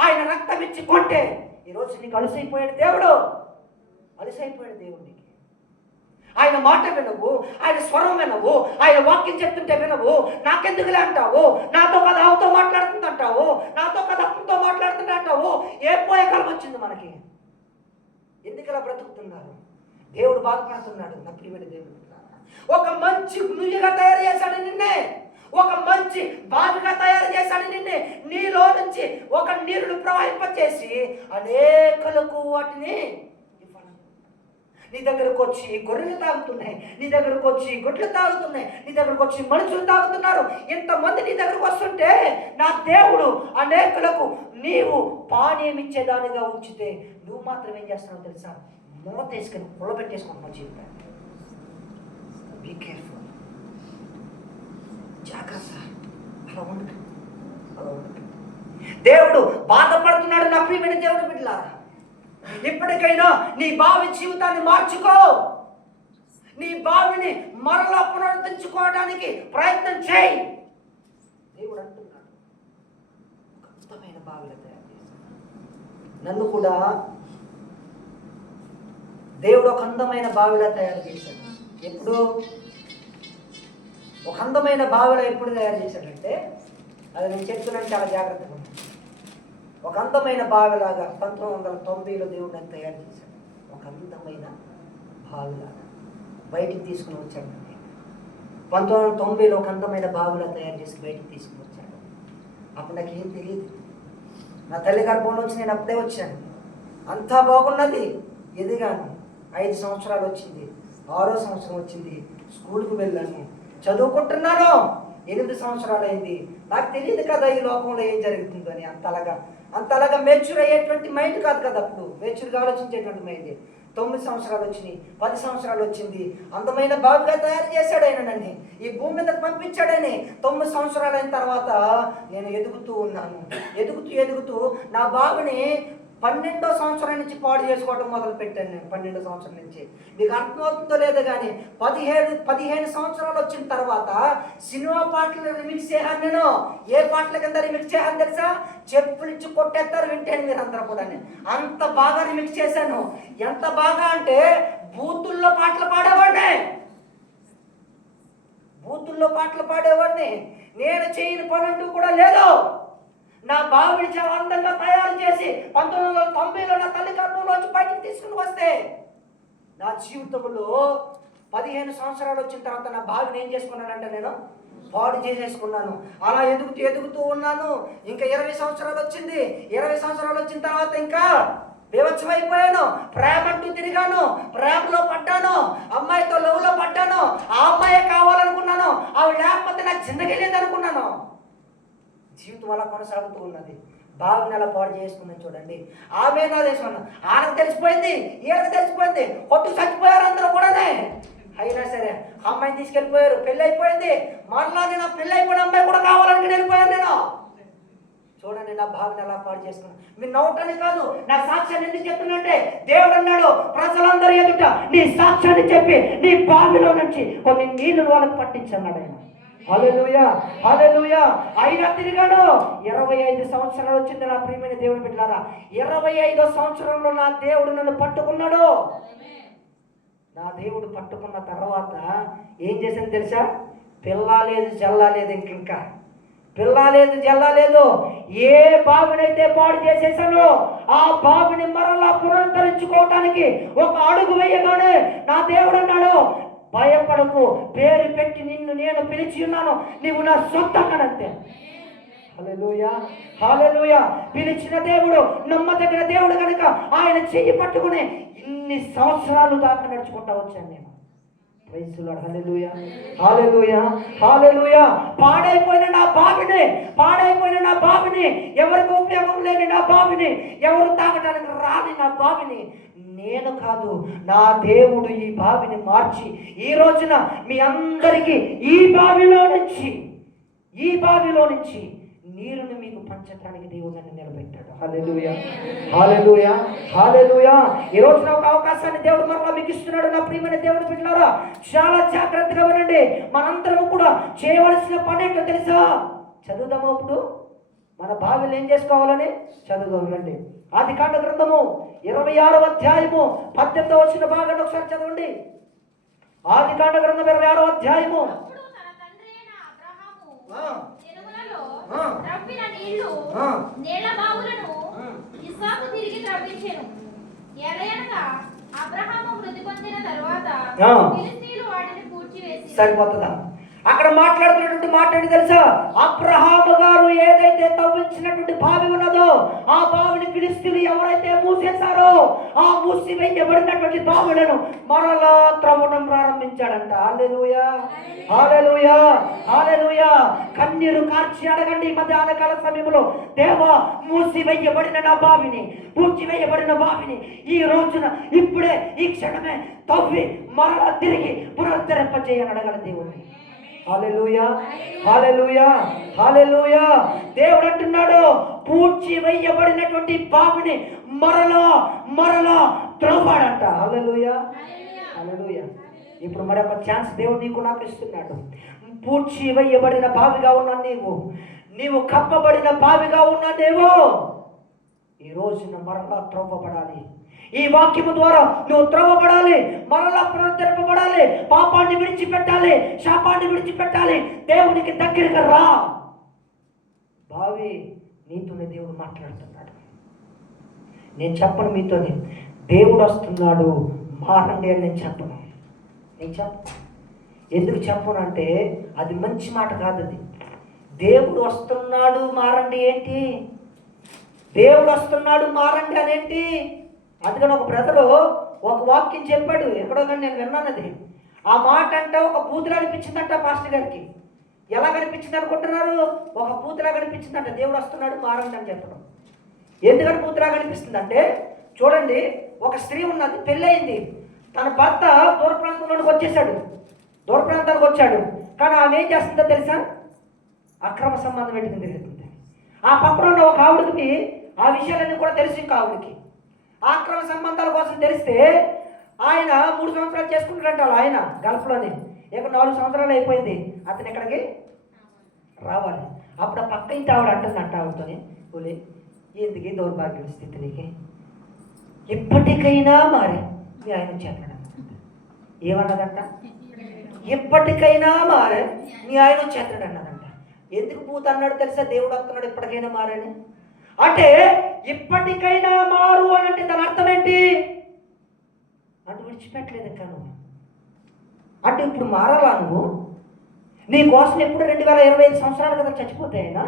ఆయన రక్తం ఇచ్చి కొంటే ఈరోజు నీకు అలసైపోయాడు దేవుడు. అలసైపోయాడు దేవుడికి. ఆయన మాట వినవు, ఆయన స్వరం వినవు, ఆయన వాక్యం చెప్తుంటే వినవు. నాకెందుకులే అంటావు, నాతో కదా ఆవుతో మాట్లాడుతుంది అంటావు, నాతో కదా అప్పుతో మాట్లాడుతుంటే అంటావు. ఏ పోయే కాలం వచ్చింది మనకి? ఎందుకలా బ్రతుకుతున్నారు? దేవుడు బాధపడుతున్నాడు. నా ప్రియమైన దేవుడు, ఒక మంచి నుయ్యగా తయారు చేశాడు నిన్నే, ఒక మంచి బావిగా తయారు చేశాడు నిన్నే. నీలో నుంచి ఒక నీరును ప్రవహింపచేసి అనేకలకు వాటిని నీ దగ్గరకు వచ్చి గొర్రెలు తాగుతున్నాయి, నీ దగ్గరకు వచ్చి గొడ్లు తాగుతున్నాయి, నీ దగ్గరకు వచ్చి మనుషులు తాగుతున్నారు. ఇంతమంది నీ దగ్గరకు వస్తుంటే నా దేవుడు అనేకులకు నీవు పానీయం ఇచ్చేదానిగా ఉంచితే నువ్వు మాత్రం ఏం చేస్తున్నావు తెలుసా? మూత వేసుకొని పొలబెట్టేసుకుంటున్నావు జీవితాన్ని. బీ కేర్ఫుల్, జాగ్రత్త. అలా ఉండదు, అలా ఉండదు. దేవుడు బాధపడుతున్నాడు. నా ప్రియమైన దేవుడు బిడ్డలారా, ఇప్పటికైనా నీ భావి జీవితాన్ని మార్చుకో. నీ భావిని మరలా పునరుద్ధరించుకోవడానికి ప్రయత్నం చేయి. దేవుడు అంటున్నాడు, అందమైన భావిగా తయారు చేశాడు. నన్ను కూడా దేవుడు ఒక అందమైన బావిలా తయారు చేశాడు. ఎప్పుడు ఒక అందమైన బావిలో ఎప్పుడు తయారు చేశాడంటే, అది నేను చెప్తున్నాను, చాలా జాగ్రత్తగా ఉంది. ఒక అందమైన బావిలాగా 1990లో దేవుడు నన్ను తయారు చేశాడు. ఒక అందమైన బావిలాగా బయటికి తీసుకుని వచ్చాడు. 1990లో ఒక అందమైన బావిలా తయారు చేసి బయటికి తీసుకుని వచ్చాడు. అప్పుడు నాకు ఏం తెలియదు. నా తల్లి గర్భంలో నుంచి నేను అప్పుడే వచ్చాను. అంతా బాగున్నది, ఎదిగాను. 5 సంవత్సరాలు వచ్చింది, 6వ సంవత్సరం వచ్చింది, స్కూల్కి వెళ్ళాను, చదువుకుంటున్నాను. 8 సంవత్సరాలు అయింది. నాకు తెలియదు కదా ఈ లోకంలో ఏం జరుగుతుందో అని. అంతలాగా మెచ్యూర్ అయ్యేటువంటి మైండ్ కాదు కదా అప్పుడు, మెచ్యూర్గా ఆలోచించేటువంటి మైండ్. 9 సంవత్సరాలు వచ్చినాయి, 10 సంవత్సరాలు వచ్చింది. అందమైన బావిగా తయారు చేశాడు ఆయన నన్ను, ఈ భూమి మీదకి పంపించాడని. 9 సంవత్సరాలు అయిన తర్వాత నేను ఎదుగుతూ ఉన్నాను. ఎదుగుతూ నా బావిని 12వ సంవత్సరం నుంచి పాడు చేసుకోవడం మొదలు పెట్టాను నేను. 12వ సంవత్సరం నుంచి మీకు అర్థమవుతుందో లేదో కానీ 15 సంవత్సరాలు వచ్చిన తర్వాత సినిమా పాటలు రిమిక్స్ చేశాను నేను. ఏ పాటల కింద రిమిక్స్ చేశాను తెలుసా? చెప్పులు ఇచ్చి కొట్టేస్తారు, వింటాను మీరు అందరూ కూడా. అంత బాగా రిమిక్స్ చేశాను. ఎంత బాగా అంటే బూతుల్లో పాటలు పాడేవాడిని. నేను చేయని పనంటూ కూడా లేదు. నా బావిని చాలా అందంగా తయారు చేసి 1990లో నా తల్లి గర్భంలో వచ్చి బయటికి తీసుకుని వస్తే, నా జీవితంలో 15 సంవత్సరాలు వచ్చిన తర్వాత నా బావిని ఏం చేసుకున్నానంటే నేను పాడు చేసేసుకున్నాను. అలా ఎదుగుతూ ఉన్నాను. ఇంకా 20 సంవత్సరాలు వచ్చింది. 20 సంవత్సరాలు వచ్చిన తర్వాత ఇంకా వివచ్చమైపోయాను. ప్రేమ అంటూ తిరిగాను, ప్రేమలో పడ్డాను, అమ్మాయితో లవ్లో పడ్డాను. ఆ అమ్మాయే కావాలనుకున్నాను, ఆవిడ లేకపోతే నాకు జిందగీ లేదనుకున్నాను. జీవితం అలా కొనసాగుతూ ఉన్నది. బావిని అలా పాడు చేసుకున్నాను చూడండి. ఆమె నా దేశం, ఆమెకు తెలిసిపోయింది, ఈయనకు తెలిసిపోయింది, కొట్టు చచ్చిపోయారు అందరూ కూడానే. అయినా సరే అమ్మాయిని తీసుకెళ్ళిపోయారు, పెళ్ళి అయిపోయింది. మరలా నేను పెళ్ళి అయిపోయిన అమ్మాయి కూడా కావాలని వెళ్ళిపోయాను నేను. చూడండి నా బావిని అలా పాడు చేసుకున్నాను. మీరు నవ్వటానికి కాదు, నా సాక్ష్యాన్ని ఎందుకు చెప్తున్నట్టే, దేవుడు అన్నాడు ప్రజలందరూ ఎదుట నీ సాక్ష్యాన్ని చెప్పి నీ బావిలో నుంచి కొన్ని నీళ్లు వాళ్ళకి పట్టించన్నాడు ఆయన. హల్లెలూయా, హల్లెలూయా. అయినా తిరిగాడు. 25 సంవత్సరాలు వచ్చింది నా ప్రియమైన దేవుని బిడ్డలారా. 25వ సంవత్సరంలో నా దేవుడు నన్ను పట్టుకున్నాడు. నా దేవుడు పట్టుకున్న తర్వాత ఏం చేసింది తెలుసా? పిల్లలేదు జల్లాలేదు, ఇంకా పిల్లలేదు జల్లాలేదు. ఏ బావినైతే పాడు చేసేసానో ఆ బావిని మరలా పునరుద్ధరించుకోవటానికి ఒక అడుగు వేయగానే నా దేవుడు అన్నాడు, భయపడకు, పేరు పెట్టి నిన్ను నేను పిలిచి ఉన్నాను, నీవు నా సొంతంగానంతే. హల్లెలూయా, హల్లెలూయా. పిలిచిన దేవుడు నమ్మదగిన దేవుడు కనుక ఆయన చెయ్యి పట్టుకుని ఇన్ని సంవత్సరాలు దాకా నడుచుకుంటా వచ్చాను నేను. Praise the lord. Hallelujah, hallelujah, hallelujah. పాడైపోయిన నా బావిని, ఎవరికి ఉపయోగం లేని నా బావిని, ఎవరు తాగడానికి రాని నా బావిని నేను కాదు, నా దేవుడు ఈ బావిని మార్చి ఈ రోజున మీ అందరికీ ఈ బావిలో నుంచి నీరుని మీకు పంచడానికి దేవుడు నన్ను నిలబెట్టాడు. హల్లెలూయా, హల్లెలూయా, హల్లెలూయా. ఈ రోజున ఒక అవకాశాన్ని దేవుడు మరలా మీకు ఇస్తున్నాడు. నా ప్రియమైన దేవుడు బిడ్డలారా, చాలా జాగ్రత్తగా వినండి. మనందరం కూడా చేయవలసిన పని ఏంటో తెలుసా? చదువుదాము. ఇప్పుడు మన బావిలో ఏం చేసుకోవాలని చదువుదాం. రండి. ఆదికాండ గ్రంథము 26వ అధ్యాయము 18వ వచన భాగాన్ని ఒకసారి చదవండి. ఆదికాండ గ్రంథం 26వ అధ్యాయము. నేల బావులను ఇస్సాకు తిరిగి త్రవ్వించెను. ఎలయనగా అబ్రహాము మృతి పొందిన తరువాత ఫిలిష్తీయులు వాటిని పూడ్చివేసి. సరిపోతుందా? అక్కడ మాట్లాడుతున్నటువంటి మాట ఏంటి తెలుసా? అబ్రహాము గారు ఏదైతే తవ్వించినటువంటి బావి ఉన్నదో ఆ బావిని ఫిలిష్తీయులు ఎవరైతే మూసేశారో ఆ మూసివేయబడినటువంటి బావులను మరలా త్రవ్వడం ప్రారంభించాడంట. హల్లెలూయా, హల్లెలూయా, హల్లెలూయా. కన్నీరు కార్చి అడగండి మధ్యాహ్న కాల సమయంలో, దేవా మూసివేయబడిన నా బావిని, పూడ్చివేయబడిన బావిని ఈ రోజున ఇప్పుడే ఈ క్షణమే తవ్వి మరలా తిరిగి పునరుద్ధరింపజేయని అడగల దేవుడిని. హల్లెలూయా, హల్లెలూయా, హల్లెలూయా. దేవుడు అంటున్నాడు, పూడ్చి వేయబడినటువంటి బావిని మరలా త్రవ్వాడంట. హల్లెలూయా, హల్లెలూయా. ఇప్పుడు మరొక ఛాన్స్ దేవుడు నీకు నాకు ఇస్తున్నాడు. పూడ్చి వేయబడిన బావిగా ఉన్న నీవు కప్పబడిన బావిగా ఉన్న ఈ రోజున మరలా త్రవ్వబడాలి. ఈ వాక్యము ద్వారా నువ్వు త్రవ్వబడాలి, మరలా పునరుద్ధరింపబడాలి, పాపాన్ని విడిచిపెట్టాలి, శాపాన్ని విడిచిపెట్టాలి, దేవునికి దగ్గరగా రా. బావి నీతోనే దేవుడు మాట్లాడుతున్నాడు. నేను చెప్పను మీతోనే, దేవుడు వస్తున్నాడు మారండి అని నేను చెప్పను. ఎందుకు చెప్పను అంటే అది మంచి మాట కాదు. అది దేవుడు వస్తున్నాడు మారండి ఏంటి? దేవుడు వస్తున్నాడు మారండి అనేంటి? అందుకని ఒక బ్రదరు ఒక వాక్యం చెప్పాడు ఎక్కడో, కానీ నేను విన్నానది. ఆ మాట అంటే ఒక బూతులా అనిపించిందంట పాస్టర్ గారికి. ఎలా కనిపించింది అనుకుంటున్నారు? ఒక బూతులా కనిపించిందంట. దేవుడు వస్తున్నాడు మారండి అని చెప్పడం. ఎందుకని బూతులా కనిపిస్తుందంటే, చూడండి, ఒక స్త్రీ ఉన్నది, పెళ్ళయింది, తన భర్త దూర ప్రాంతంలోకి వచ్చాడు. కానీ ఆమె ఏం చేస్తుందో తెలుసా? అక్రమ సంబంధం పెట్టుకుని తిరుగుతుంది. ఆ పక్కన ఉన్న ఒక ఆవిడకి ఆ విషయాలన్నీ కూడా తెలుసు. ఇంకా ఆవిడకి అక్రమ సంబంధాల కోసం తెలిస్తే ఆయన 3 సంవత్సరాలు చేసుకుంటాడంట. ఆయన గల్ఫ్లోనే. ఇక 4 సంవత్సరాలు అయిపోయింది, అతను ఇక్కడికి రావాలి. అప్పుడు ఆ పక్క ఇంటి ఆవిడ అంటుందంట ఆవిడతోనే, ఓలే ఎందుకు దౌర్భాగ్య స్థితి నీకు, ఎప్పటికైనా మారే మీ ఆయన వచ్చేస్తాడు. ఏమన్నదంట? ఎప్పటికైనా మారే మీ ఆయన వచ్చేస్తాడు అన్నదంట. ఎందుకు పూత అన్నాడు తెలుసా? దేవుడు వస్తున్నాడు ఎప్పటికైనా మారని. అంటే ఇప్పటికైనా మారు అని అంటే దాని అర్థం ఏంటి? అటు విడిచిపెట్టలేదు కాను. అంటే ఇప్పుడు మారాలా నువ్వు? నీ కోసం ఎప్పుడు 2025 సంవత్సరాలు కదా చచ్చిపోతాయినా,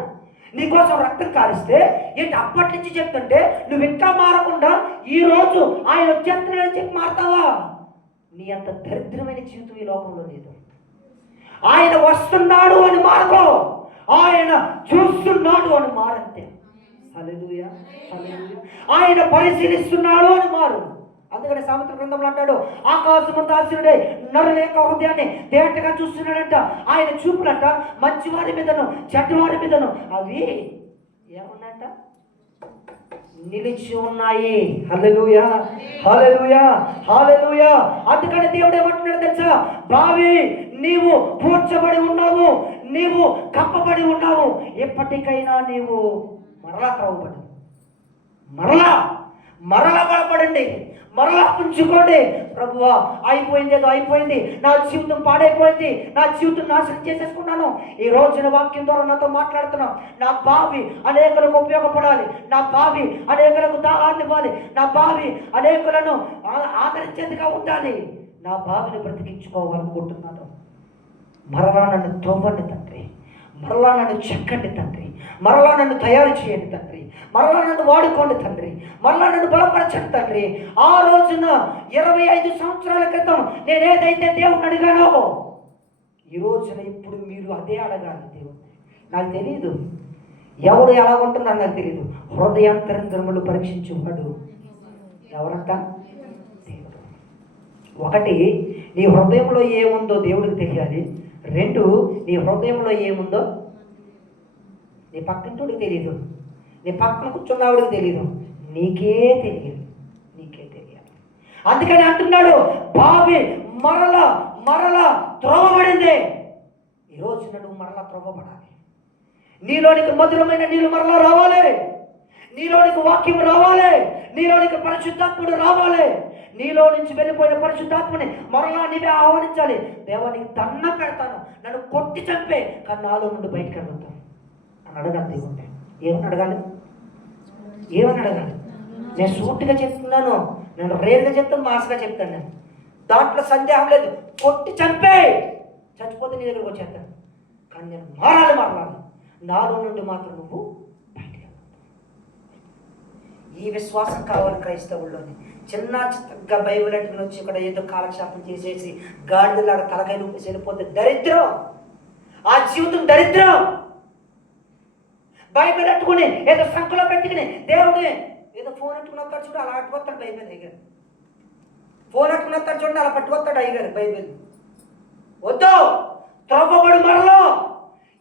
నీ కోసం రక్తం కారిస్తే ఏంటి అప్పటి నుంచి చెప్తుంటే నువ్వు ఇంకా మారకుండా ఈరోజు ఆయన వచ్చేస్తున్నాడని చెప్పి మారుతావా? నీ అంత దరిద్రమైన జీవితం ఈ లోకంలో లేదు. ఆయన వస్తున్నాడు అని మారుకో, ఆయన చూస్తున్నాడు అని మారంతే. హల్లెలూయా, హల్లెలూయా. ఆయన పరిశీలిస్తున్నాడు అని మారు. అందుకని సామెతల గ్రంథంలో అంటాడు, ఆకాశమంత ఆశ్చర్యుడై నరుల యొక్క హృదయాన్ని తేటగా చూస్తున్నాడంట. ఆయన చూపులంట మంచివారి మీదను చెడ్డవారి మీదను అవి ఏమన్నాయంట? నిలిచి ఉన్నాయి. హల్లెలూయా, హల్లెలూయా, హల్లెలూయా. అందుకని దేవుడు ఏమంటున్నాడు తెలుసా? బావి, నీవు పూడ్చబడి ఉన్నావు, నీవు కప్పబడి ఉన్నావు, ఎప్పటికైనా నీవు మరలా త్రవ్వబడి మరలా బలపడండి, మరలా పుంజుకోండి. ప్రభువా అయిపోయింది, ఏదో అయిపోయింది, నా జీవితం పాడైపోయింది, నా జీవితం నాశనం చేసేసుకున్నాను. ఈ రోజున వాక్యం ద్వారా నాతో మాట్లాడుతున్నాను. నా బావి అనేకులకు ఉపయోగపడాలి, నా బావి అనేకులకు దాహాన్ని ఇవ్వాలి, నా బావి అనేకులను ఆదరించేదిగా ఉండాలి. నా బావిని బ్రతికించుకోవాలనుకుంటున్నాను. మరలా నన్ను త్రవ్వండి తండ్రి, మరలా నన్ను చెక్కండి తండ్రి, మరలా నన్ను తయారు చేయండి తండ్రి, మరలా నన్ను వాడుకోండి తండ్రి, మరలా నన్ను బలపరచండి తండ్రి. ఆ రోజున 25 సంవత్సరాల క్రితం నేను ఏదైతే దేవుణ్ణి అడిగానో, ఈ రోజున ఇప్పుడు మీరు అదే అడగాలి. దేవుడు నాకు తెలియదు, ఎవడు ఎలా ఉంటున్నాడు నాకు తెలియదు. హృదయాంతరంగములు పరీక్షించువాడు ఎవరంట? దేవుడు. ఒకటి, నీ హృదయంలో ఏముందో దేవుడికి తెలియాలి. 2, నీ హృదయంలో ఏముందో నీ పక్కింటోడికి తెలియదు, నీ పక్కన కూర్చున్నవాడికి తెలియదు, నీకే తెలియాలి. అందుకని అంటున్నాడు, బావి మరలా మరలా త్రోవబడింది. ఈరోజు నువ్వు మరలా త్రోవబడాలి. నీలోనికి మధురమైన నీళ్ళు మరలా రావాలి, నీలోనికి వాక్యం రావాలి, నీలోనికి పరిశుద్ధాత్ముడు రావాలి. నీలో నుంచి వెళ్ళిపోయిన పరిశుద్ధాత్మని మరలా నీవే ఆహ్వానించాలి. దేవానికి దండ పెడతాను, నన్ను కొట్టి చంపే, కానీ నాలో నుండి బయటకు వెళ్తాను అని అడగాలి. దేవుంటే ఏమని అడగాలి? ఏమని అడగాలి? నేను సూటిగా చెప్తున్నాను, నేను రేరుగా చెప్తాను, మాసగా చెప్తాను. నేను దాంట్లో సందేహం లేదు. కొట్టి చంపే, చచ్చిపోతే నీ దగ్గరకు వచ్చేస్తాను. కానీ నేను మారాలి. నాలో నుండి మాత్రం నువ్వు బయటకు వెళ్తావు. ఈ విశ్వాసం కావాలి క్రైస్తవుల్లోని. చిన్న చిత్తగా బైబిల్ అంటే వచ్చి ఇక్కడ ఏదో కాలక్షేపం చేసేసి గాడిదలాగా తలకాయ నొప్పి వెళ్ళిపోతే దరిద్రం. ఆ జీవితం దరిద్రం. బైబిల్ అట్టుకుని ఏదో సంఖ్యలో పెట్టుకుని దేవుడే ఏదో ఫోన్ అట్టుకున్నస్తాడు చూడు, అలా అట్టుకొస్తాడు బైబిల్. అయ్యారు ఫోన్ అట్టుకున్నస్తాడు చూడండి, అలా పట్టుకొస్తాడు అయ్యారు బైబిల్. వద్దు, త్రవ్వబడు మరలో.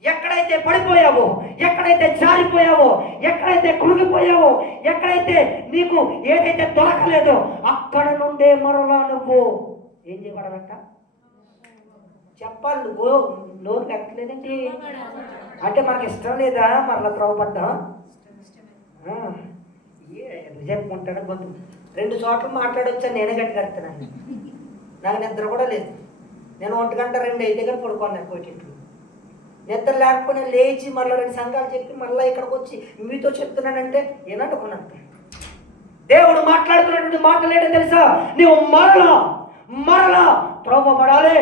ఎక్కడైతే పడిపోయావో, ఎక్కడైతే జారిపోయావో, ఎక్కడైతే కృంగిపోయావో, ఎక్కడైతే నీకు ఏదైతే దొరకలేదో అక్కడ నుండే మరలా నువ్వు ఏం చేయబడాలంట చెప్పాలి. నువ్వు నోరు కట్టలేదండి అంటే మనకి ఇష్టం లేదా మరలా త్రవ్వబడ్డా? చెప్పుకుంటాడు గొంతు 2 చోట్ల మాట్లాడొచ్చా, నేనే గట్టి కడుతున్నాను. నాకు నిద్ర కూడా లేదు. నేను 1 గంట 2 అయితే కానీ పడుకోను. కోటింట్లో నిద్ర లేకపోయినా లేచి మళ్ళీ 2 సంఘాలు చెప్పి మళ్ళీ ఇక్కడికి వచ్చి మీతో చెప్తున్నానంటే ఏనట్టుకున్నాను. దేవుడు మాట్లాడుతున్నటువంటి మాటలు ఏంటో తెలుసా? నువ్వు మరలా త్రవ్వబడాలి,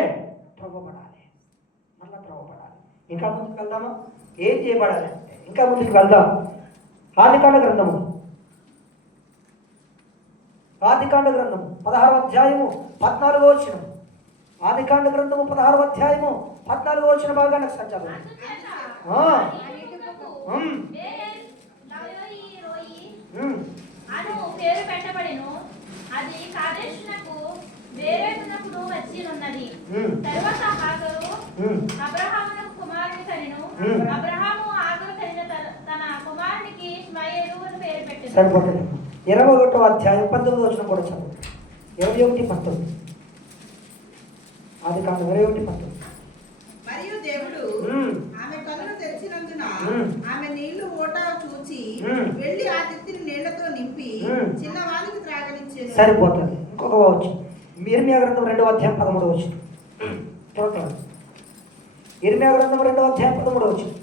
మరలా త్రవ్వబడాలి. ఇంకా ముందుకు వెళ్దామా? ఏం చేయబడాలి? ఇంకా ముందుకు వెళ్దాం. ఆదికాండ గ్రంథము 16వ అధ్యాయము 14వ వచనం. ఆదికాండ గ్రంథము 16వ అధ్యాయము 14వ వచనం బాగా నాకు సత్యాలు. పేరు పెట్టబడెను. అది కాదేశునకు వేరేటప్పుడు వచ్చి ఉన్నది. తరువాత హాగరు అబ్రహామునకు కుమారుని కనెను. అబ్రహాము హాగరు కనిన తన కుమారునికి ఇష్మాయేలు అని పేరు పెట్టెను. సరిపోతుంది. 21వ అధ్యాయం 19వ వచనం కూడా చదువు. 21:19. ఆదికాండం 21:19. మరియు దేవుడు ఆమె కన్నులు తెరిచినందున ఆమె నీళ్లు ఓట చూచి వెళ్ళి ఆ తిత్తిని నీళ్లతో నింపి చిన్నవానికి త్రాగనిచ్చేది. సరిపోతుంది. ఇంకొక వచ్చు ఇర్మియా గ్రంథం 2వ అధ్యాయం 13వ వచనం. చూడండి, ఇర్మియా గ్రంథం 2వ అధ్యాయం 13వ వచనం.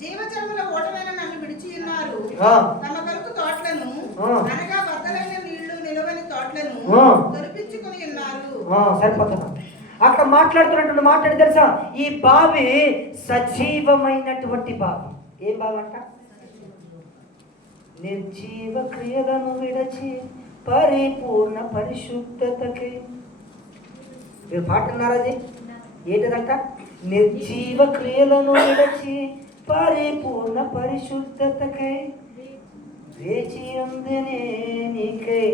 జీవజన్మల ఓటమైన నన్ను విడిచి ఉన్నారు. తమ కొరకు తోటలను అనగా బద్దలైన నీళ్లు నిలవని తోటలను దొరికించుకుని ఉన్నారు. సరిపోతుంది. అక్కడ మాట్లాడుతున్నటువంటి మాట్లాడి తెలుసా? ఈ బావి సజీవమైనటువంటి బావి. ఏం బావి అంట? నిర్జీవ క్రియలను విడచి పరిపూర్ణ పరిశుద్ధతకి. మీరు పాట అన్నారు, అది ఏంటంట? నిర్జీవ క్రియలను విడచి పరిపూర్ణ పరిశుద్ధతకై వేచి ఉందినే నీకై.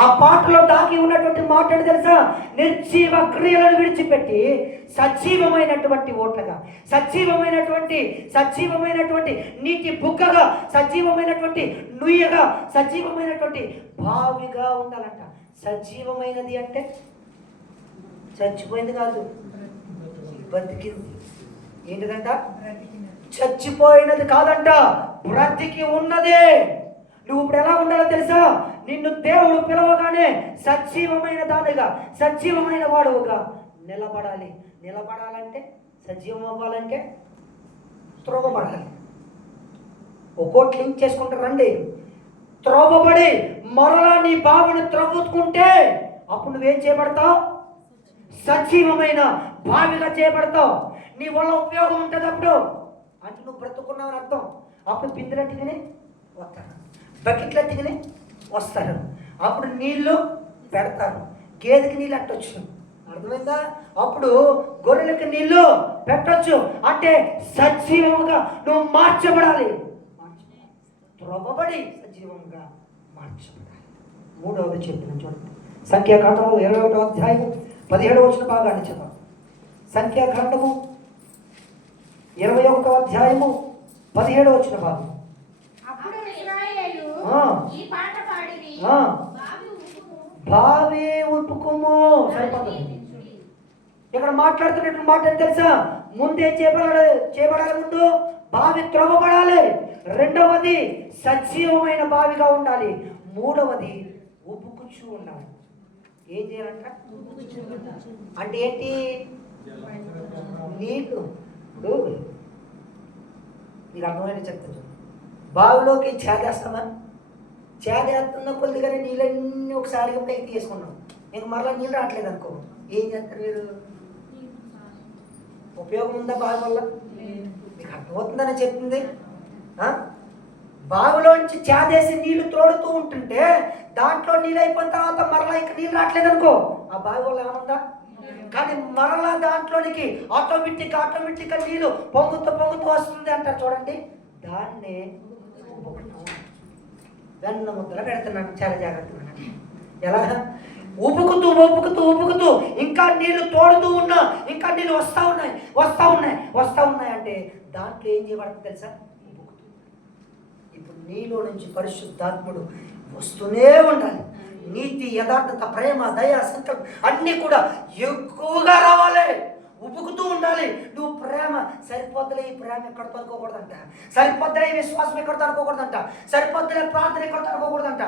ఆ పాటలో దాగి ఉన్నటువంటి మాటలు తెలుసా? నిర్జీవ క్రియలను విడిచిపెట్టి సజీవమైనటువంటి ఓట్లగా, సజీవమైనటువంటి నీటి బుగ్గగా, సజీవమైనటువంటి నుయ్యగా, సజీవమైనటువంటి బావిగా ఉండాలంట. సజీవమైనది అంటే చచ్చిపోయింది కాదు, బతికింది. ఏంటిదంట? చచ్చిపోయినది కాదంట, బ్రతికి ఉన్నదే. నువ్వు ఇప్పుడు ఎలా ఉండాలో తెలుసా? నిన్ను దేవుడు పిలవగానే సజీవమైన దానిగా, సజీవమైన వాడుగా నిలబడాలి. నిలబడాలంటే, సజీవం అవ్వాలంటే త్రవ్వబడాలి. ఒక్కోటి లింక్ చేసుకుంటారు రండి. త్రవ్వబడి మరలా నీ బావిని త్రవ్వుకుంటే అప్పుడు నువ్వేం చేయబడతావు? సజీవమైన బావిగా చేయబడతావు. నీ వల్ల ఉపయోగం ఉంటుంది అప్పుడు. అంటే నువ్వు బ్రతుకున్నావని అర్థం. అప్పుడు బిందెలట్టుగానే వస్తారు, బకెట్లట్టుగానే వస్తారు. అప్పుడు నీళ్లు పెడతారు. గేదెకి నీళ్ళు అట్టొచ్చు, అర్థమైందా? అప్పుడు గొర్రెలకి నీళ్లు పెట్టొచ్చు. అంటే సజీవముగా నువ్వు మార్చబడాలి. త్రవ్వబడి సజీవంగా మార్చబడాలి. మూడవది చెప్పిన చూడండి, సంఖ్యాకాండము 21వ అధ్యాయం 17వ వచన భాగాన్ని చదవ. సంఖ్యాకాండము 21వ అధ్యాయము 17వ వచన భాగం. అప్పుడు ఇశ్రాయేలు ఈ పాట పాడిరి, బావి ఉప్పుకుము. సరిపోతుంది. ఇక్కడ మాట్లాడుతున్నట్టు మాట ఏంటి తెలుసా? ముందే చేయబడాలి, ముందు బావి త్రవ్వబడాలి. రెండవది సజీవమైన బావిగా ఉండాలి. మూడవది ఉబ్బుకుచ్చు ఉండాలి. ఏం చేయాలంట అంటే ఏంటి? నీళ్ళు. మీకు అర్థమైన చెప్తాను. బావిలోకి చేదేస్తామా? చేదేస్తున్న కొద్దిగానే నీళ్ళన్నీ ఒకసారిగా పైకి తీసుకున్నాం, ఇంక మరలా నీళ్ళు రావట్లేదు అనుకో, ఏం చేస్తారు మీరు? ఉపయోగం ఉందా బావి వల్ల? మీకు అర్థమవుతుందని చెప్తుంది. బావిలోంచి చేదేసి నీళ్లు తోడుతూ ఉంటుంటే దాంట్లో నీళ్ళు అయిపోయిన తర్వాత మరలా ఇంకా నీళ్ళు రావట్లేదు అనుకో, ఆ బావి వల్ల ఏమన్నా? కానీ మరలా దాంట్లోనికి ఆటోమేటిక్గా నీళ్ళు పొంగుతూ వస్తుంది అంటారు చూడండి. దాన్నే వెన్న ముద్దలు పెడుతున్నాను, చాలా జాగ్రత్తగా. ఎలా? ఉపుకుతూ ఇంకా నీళ్లు తోడుతూ ఉన్నా, ఇంకా నీళ్ళు వస్తా ఉన్నాయి అంటే దాంట్లో ఏం చేయబడుతుంది తెలుసా? ఇప్పుడు నీలో నుంచి పరిశుద్ధాత్ముడు వస్తూనే ఉండాలి. నీతి, యథార్థత, ప్రేమ, దయ, సంకల్పం అన్నీ కూడా ఎక్కువగా రావాలి. ఉబ్బుకుతూ ఉండాలి. నువ్వు ప్రేమ సరిపోద్దులే, ఈ ప్రేమ ఎక్కడితో అనుకోకూడదంట, సరిపోద్దులే ఈ విశ్వాసం ఎక్కడితో అనుకోకూడదంట, సరిపోద్దులే ప్రార్థన ఎక్కడితో అనుకోకూడదంట.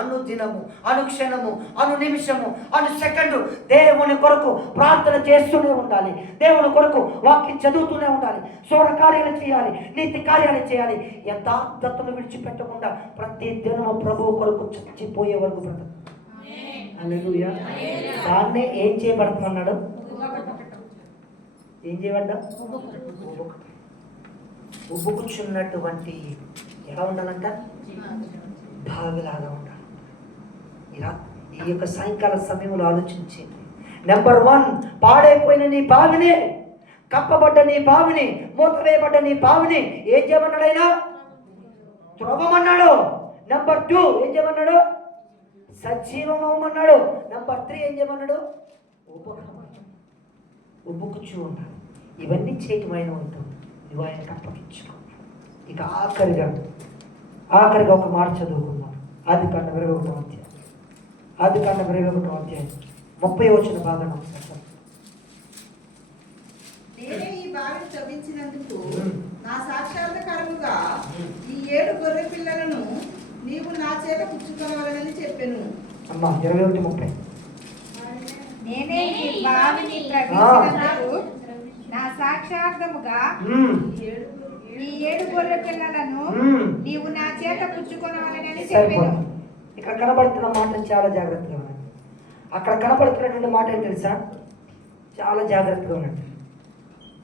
అనుదినము, అనుక్షణము, అను నిమిషము, అను సెకండు దేవుని కొరకు ప్రార్థన చేస్తూనే ఉండాలి. దేవుని కొరకు వాక్యం చదువుతూనే ఉండాలి. శూర కార్యాలు చేయాలి, నీతి కార్యాలు చేయాలి. యథార్థతను విడిచిపెట్టకుండా ప్రతి దినము ప్రభువు కొరకు చచ్చిపోయే వరకు బ్రతక. హల్లెలూయా. దాన్నే ఏం చేయబడుతున్నాడు? ఏం చేయబడ్డా? ఉబ్బుకుచున్నటువంటి ఎలా ఉండాలంట? బావిలాగా ఉండాలి. ఇలా ఈ యొక్క సాయంకాల సమయంలో ఆలోచించి, నెంబర్ 1, పాడైపోయిన నీ బావిని, కప్పబడ్డ నీ బావిని, మూతవేయబడ్డ నీ బావిని ఏం చేయమన్నాడు ఆయన? త్రవ్వమన్నాడు. నెంబర్ 2 ఏం చేయమన్నాడు? సజీవం అవ్వమన్నాడు. నెంబర్ 3 ఏం చేయమన్నాడు? ఉబ్బుకుచ్చు ఉండాలి. ఇవన్నీ చేయటమైన ఉంటుంది. ఇవి ఆయనకు అప్పగించుకోవాలి. ఇక ఆఖరిగా ఒక మాట చదువుకున్నాం. ఆదికాండం 21వ అధ్యాయం 30వ వచన భాగాన్ని ఒకసారి. నేనే ఈ బావిని తవ్వించినందుకు నా సాక్షాత్కారముగా ఈ 7 గొర్రె పిల్లలను నీవు నా చేత పుచ్చుకొనవలెనని చెప్పెను. అమ్మా 21:30. నేనే ఈ బావిని త్రవ్వించినందుకు నా సాక్షాత్ముగా ఈ 7 గొర్రె పిల్లలను నీవు నా చేత పుచ్చుకొనవలెనని చెప్పెను. ఇక్కడ కనబడుతున్న మాట చాలా జాగ్రత్తగా ఉండండి. అక్కడ కనబడుతున్నటువంటి మాట ఏంటి తెలుసా? చాలా జాగ్రత్తగా ఉండండి.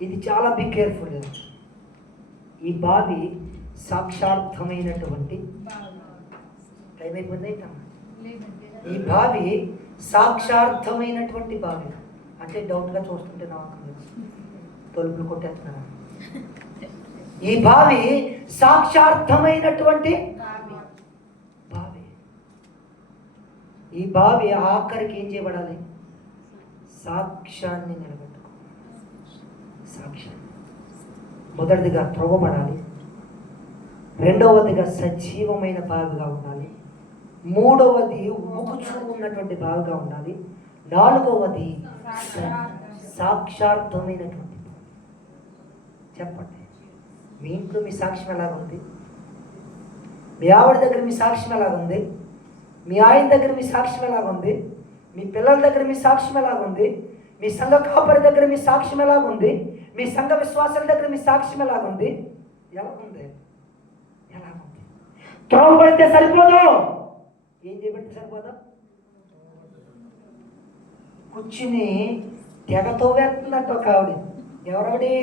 ఇది చాలా బి కేర్ఫుల్. ఈ బావి సాక్షార్థమైనటువంటి టైం అయిపోయింది. ఈ బావి సాక్షార్థమైనటువంటి బావి అంటే డౌట్గా చూస్తుంటే నాకు తలుపులు కొట్టేస్తున్నా. ఈ బావి సాక్షార్థమైనటువంటి బావి. ఈ బావి ఆఖరికి ఏం చేయబడాలి? సాక్ష్యాన్ని నిలబెట్టుకోవాలి. సాక్ష్యాన్ని మొదటిదిగా త్రవ్వబడాలి, రెండవదిగా సజీవమైన బావిగా ఉండాలి, మూడవది ఉబ్బుకుచూ ఉన్నటువంటి బావిగా ఉండాలి, నాలుగవది సాక్షార్థమైనటువంటి. చెప్పండి, మీ ఇంట్లో మీ సాక్ష్యం ఎలాగుంది? మీ ఆవిడ దగ్గర మీ సాక్ష్యం ఎలాగుంది? మీ ఆయన దగ్గర మీ సాక్ష్యం ఎలాగుంది? మీ పిల్లల దగ్గర మీ సాక్ష్యం ఎలాగుంది? మీ సంఘ కాపరి దగ్గర మీ సాక్ష్యం ఎలాగుంది? మీ సంఘ విశ్వాసాల దగ్గర మీ సాక్ష్యం ఎలాగుంది? ఎలాగుంది? ఎలా త్రోవ పడితే సరిపోదు, ఏం చేయబడితే సరిపోదు? కూర్చుని తెగతో వేస్తుందంట ఒక ఆవిడ. ఎవరవిడి?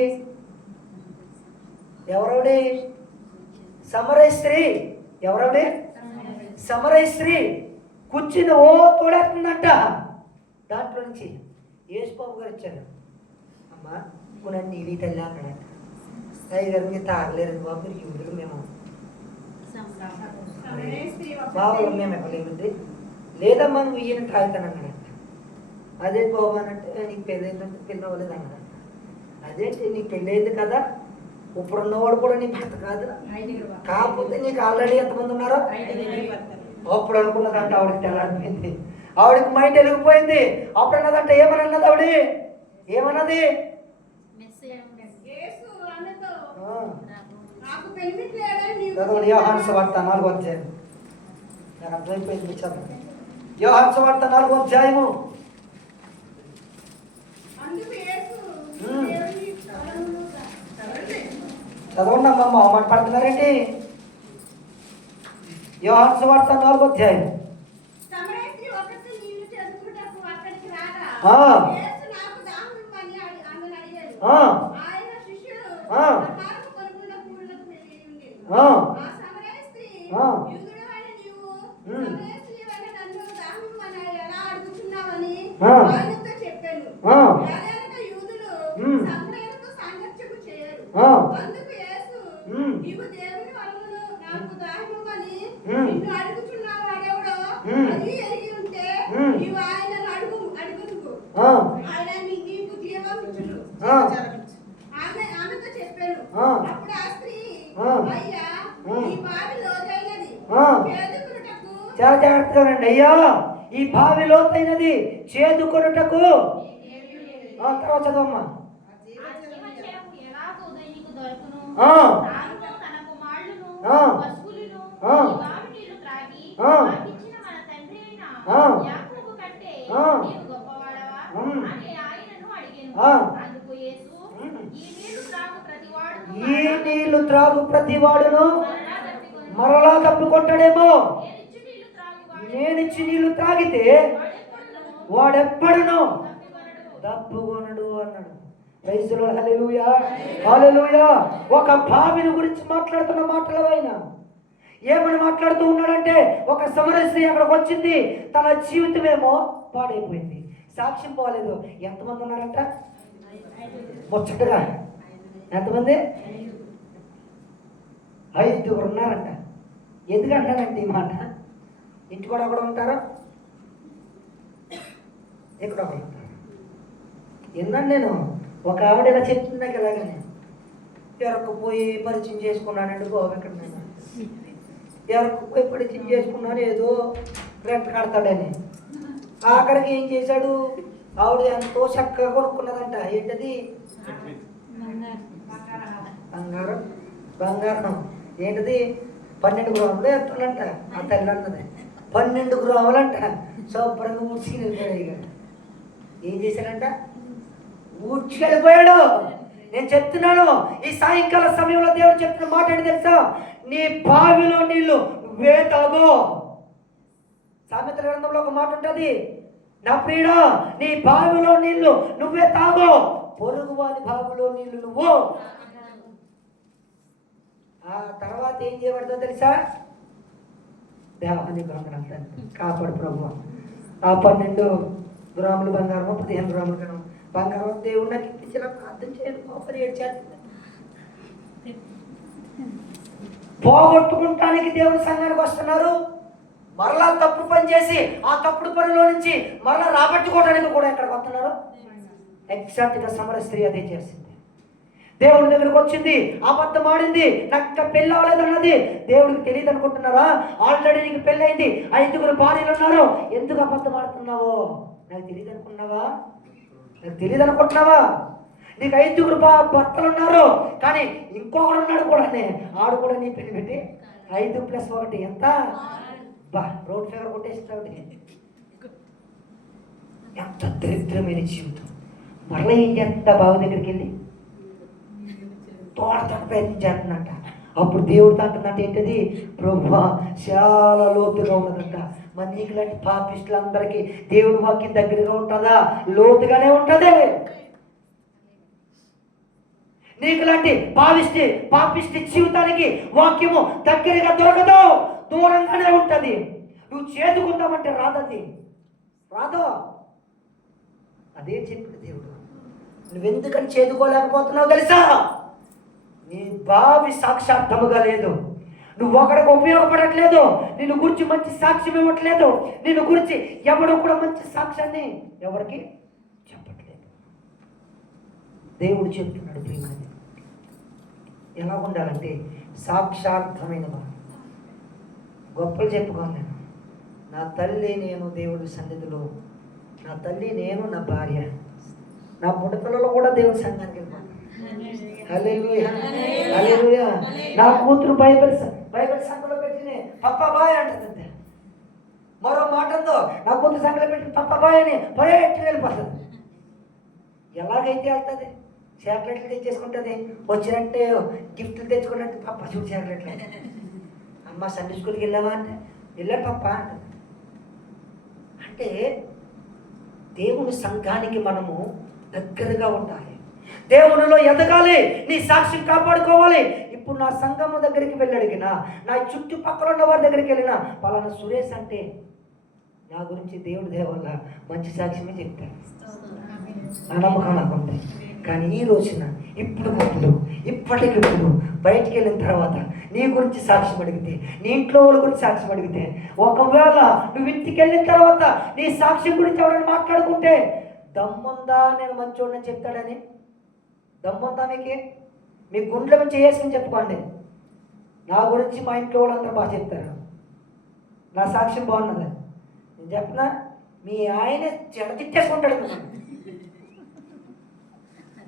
సమరయ స్త్రీ. ఎవరవిడి? సమరయ స్త్రీ కూర్చుని ఓ తోడేస్తుందంట. దాంట్లో నుంచి యేసుబాబు గారు వచ్చారు. అమ్మా ఇప్పుడు నన్ను నీళ్ళు తల్లి అన్నాడంట. అయ్యగారు మీరు తాగలేరు బాబు, మీరు యూదులు, మేము బాబు మేము ఇవ్వలేమండి. లేదమ్మా నువ్వు ఈయన తాగుతాను అన్నాడంట. అదేంటి బాబు అని అంటే నీకు పెళ్ళి అయిందంటే పెళ్ళి అవ్వలేదు అన్నాడంట. అదేంటి నీకు పెళ్ళి అయింది కదా, ఇప్పుడు ఉన్నవాడు కూడా నీ భర్త కాదు, కాకపోతే నీకు ఆల్రెడీ ఎంతమంది ఉన్నారో అప్పుడు అనుకున్నదంట. ఆవిడకి తెల్లారిపోయింది, ఆవిడకి మైండ్ వెలిగిపోయింది. అప్పుడు అన్నదంట, ఏమన్నది ఆవిడ? ఏమన్నది? యోహాను సువార్త 4వ అధ్యాయం. నాకు అర్థమైపోయింది. యోహాను సువార్త 4వ అధ్యాయము. చదవండి అమ్మా, మాట పడుతున్నారేంటి? యోహాను సువార్త 4వ అధ్యాయం. చాలా జాగ్రత్తగానండి. అయ్యా ఈ బావి లోతైనది, చేదుకొనుటకు. తర్వాత చదవమ్మా. ఈ నీళ్లు త్రాగు ప్రతి వాడును మరలా తప్పుకొంటాడేమో. నేనిచ్చి నీళ్లు త్రాగితే వాడెప్పడును తప్పుకొనడు అన్నాడు. ప్రైజులో హల్లెలూయా, హల్లెలూయా. ఒక బావిని గురించి మాట్లాడుతున్న మాటలు ఆయన ఏమని మాట్లాడుతూ ఉన్నాడంటే, ఒక సమరయ స్త్రీ అక్కడికి వచ్చింది, తన జీవితమేమో పాడైపోయింది, సాక్ష్యం పోలేదు. ఎంతమంది ఉన్నారంట? ముచ్చటగా ఎంతమంది? 5 ఉన్నారంట. ఎందుకంటానంటే ఈ మాట, ఇంటి కూడా ఒకడు ఉంటారా, ఇక్కడ ఒకడు ఉంటారు. ఎందుకంటే నేను ఒక ఆవిడ ఇలా చెప్తుంది నాకు ఎలాగని, ఎవరకపోయి పరిచయం చేసుకున్నానండి బాబు, ఇక్కడ నేను ఎవరకపోయి పరిచయం చేసుకున్నాను ఏదో రెంట్ కడతాడని. ఆఖరికి ఏం చేశాడు, ఆవిడ ఎంతో చక్కగా కొనుక్కున్నదంట. ఏంటది? బంగారం. ఏంటది? 12 గ్రాములు ఎత్తులంట. ఆ తల్లి అన్నది 12 గ్రాములంట. శుభ్రంగా ఊడ్చుకెళ్ళిపోయాడు. ఏం చేశాడంట? ఊడ్చుకెళ్ళిపోయాడు. నేను చెప్తున్నాను, ఈ సాయంకాల సమయంలో దేవుడు చెప్తున్న మాట ఏంటి తెలుసా? నీ బావిలో నీళ్లు నువ్వే తాగు. సామెతల గ్రంథంలో ఒక మాట ఉంటుంది, నా ప్రియుడా నీ బావిలో నీళ్లు నువ్వే తాగు, పొరుగు వారి బావిలో నీళ్లు నువ్వు. ఆ తర్వాత ఏం చేయబడదో తెలుసా? దేవాన్ని కాపాడు ప్రభు. ఆ 12 గ్రాములు బంగారం, 15 గ్రాములు బంగారం దేవుడు నాకు ఇప్పించేలా ప్రార్థన చేయాలి. పాపని ఏడ్చేస్తుంది. పోగొట్టుకుంటానికి దేవుడి సంఘానికి వస్తున్నారు, మరలా తప్పు పని చేసి ఆ తప్పుడు పనిలో నుంచి మరలా రాబట్టుకోవడానికి కూడా ఎక్కడికి వస్తున్నారు. ఎగ్జాక్ట్గా సమరయ స్త్రీ అదే చేసింది. దేవుడి దగ్గరకు వచ్చింది, అబద్ధం ఆడింది, నాకు ఇంకా పెళ్ళి అవ్వలేదు అన్నది. దేవుడికి తెలియదు అనుకుంటున్నారా? ఆల్రెడీ నీకు పెళ్ళి అయింది, 5 భార్యలు ఉన్నారు. ఎందుకు అబద్ధం ఆడుతున్నావో నాకు తెలియదు అనుకున్నావా? నాకు తెలియదు అనుకుంటున్నావా? నీకు 5 భర్తలు ఉన్నారు, కానీ ఇంకొకడు ఉన్నాడు కూడా, ఆడు కూడా నీ పెళ్లి పెట్టి 5 + 1 ఎంత? బా రోడ్ ఫేవర్ కొట్టేస్తావు. ఎంత దరిద్రమైన జీవితం. మరలా ఏం చేస్తా? బావి దగ్గరికి వెళ్ళి తోడతాడు ప్రయత్నం చేస్తున్నట్ట. అప్పుడు దేవుడు అంటున్నట్టు ఏంటది, ప్రభువా చాలా లోతుగా ఉన్నదంట. మరి నీకు లాంటి పాపిస్టులందరికీ దేవుడి వాక్యం దగ్గరగా ఉంటుందా? లోతుగానే ఉంటుంది. నీకు లాంటి పాపిష్టి జీవితానికి వాక్యము దగ్గరగా దొరకదు, దూరంగానే ఉంటుంది. నువ్వు చేదుకుందామంటే రాదది, రాదు. అదే చెప్పాడు దేవుడు. నువ్వెందుకని చేదుకోలేకపోతున్నావు తెలుసా? నీ బావి సాక్షార్థముగా లేదు. నువ్వు ఒకడికి ఉపయోగపడట్లేదు. నిన్ను గురించి మంచి సాక్ష్యం ఇవ్వట్లేదు. నిన్ను గురించి ఎవడు కూడా మంచి సాక్ష్యాన్ని ఎవరికి చెప్పట్లేదు. దేవుడు చెప్తున్నాడు, ప్రియమైనది ఎలా ఉండాలంటే సాక్షార్థమైన వాడు. గొప్పలు చెప్పుకోను నేను. నా తల్లి నేను దేవుడి సన్నిధిలో, నా తల్లి నేను, నా భార్య, నా పుట్టపిల్లలు కూడా దేవుడి సంఘానికి వెళ్ళిపోతాను. హల్లెలూయా, హల్లెలూయా. నా కూతురు బైబిల్ సంఘంలో పెట్టిన పప్పా బాయ్ అంటుంది. మరో మాటతో నా కూతురు సంఘంలో పెట్టిన పప్పా బాయ్ అని పరేట్టు వెళ్ళిపోతుంది. ఎలాగైతే వెళ్తుంది? చాక్లెట్లు తెచ్చేసుకుంటుంది. వచ్చినట్టే గిఫ్ట్లు తెచ్చుకున్నట్టు, పప్ప చూడు చాక్లెట్లు. అమ్మ సండే స్కూల్కి వెళ్ళావా అంటే వెళ్ళాడు పప్ప అంటుంది. అంటే దేవుని సంఘానికి మనము దగ్గరగా ఉండాలి, దేవునిలో ఎదగాలి, నీ సాక్ష్యం కాపాడుకోవాలి. ఇప్పుడు నా సంఘము దగ్గరికి వెళ్ళి అడిగినా, నా చుట్టుపక్కల ఉన్న వారి దగ్గరికి వెళ్ళినా, పలానా సురేష్ అంటే నా గురించి దేవుడి దేవల్ల మంచి సాక్ష్యమే చెప్తాను. నా నమ్మకం నాకు ఉంటాయి. కానీ ఈ రోజున ఇప్పటికిప్పుడు బయటికి వెళ్ళిన తర్వాత నీ గురించి సాక్ష్యం అడిగితే, నీ ఇంట్లో వాళ్ళ గురించి సాక్ష్యం అడిగితే, ఒకవేళ నువ్వు ఇంటికి వెళ్ళిన తర్వాత నీ సాక్ష్యం గురించి ఎవరైనా మాట్లాడుకుంటే, దమ్ముందా నేను మంచోడని చెప్తాడని? దమ్ముందా మీకు? మీ గుండెల నుంచి చేసుకుని చెప్పుకోండి, నా గురించి మా ఇంట్లో వాళ్ళందరూ బాగా చెప్తారు, నా సాక్ష్యం బాగున్నది. నేను చెప్పనా, మీ ఆయన చెడతిట్టేసుకుంటాడు మిమ్మల్ని,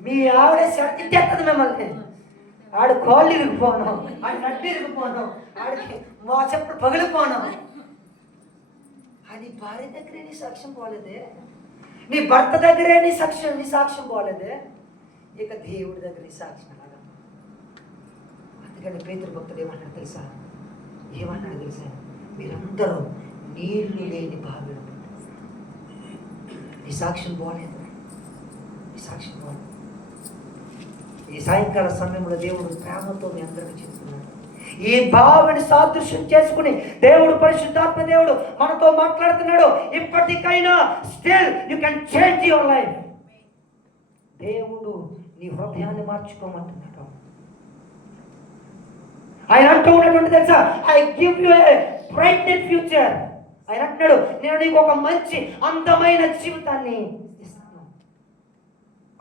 మీ ఆవిడ చెడతిట్టేస్తుంది మిమ్మల్ని. ఆడు కాళ్ళు ఇరిగిపోను, ఆడి నడ్డు ఇరిగిపోను, ఆడికి మా చెప్పుడు పగిలిపోను. అది భార్య దగ్గరే నీ సాక్ష్యం పోలేదే, నీ భర్త దగ్గరే నీ సాక్ష్యం పోలేదే, ఇక దేవుడి దగ్గర నీ సాక్ష్యం అలాగా. అందుకని పేతురు భక్తుడు ఏమన్నాడు తెలుసా? మీరందరూ నీళ్లు లేని బావిలో నీ సాక్ష్యం పోలేదు, నీ సాక్ష్యం పోలేదు. ఈ సాయంకాల సమయంలో దేవుడు ప్రేమతో మీ అందరికీ చెప్తున్నాడు. ఈ బావిని సాదృశ్యం చేసుకుని దేవుడు, పరిశుద్ధాత్మ దేవుడు మనతో మాట్లాడుతున్నాడు. ఇప్పటికైనా still you can change your life. దేవుడు నీ హృదయాన్ని మార్చుకోమంటున్నాడు. ఆయన అంటూ ఉన్నటువంటి తెలుసా, I give you a bright future. ఆయన అంటున్నాడు, నేను నీకు ఒక మంచి అందమైన జీవితాన్ని ఇస్తాను,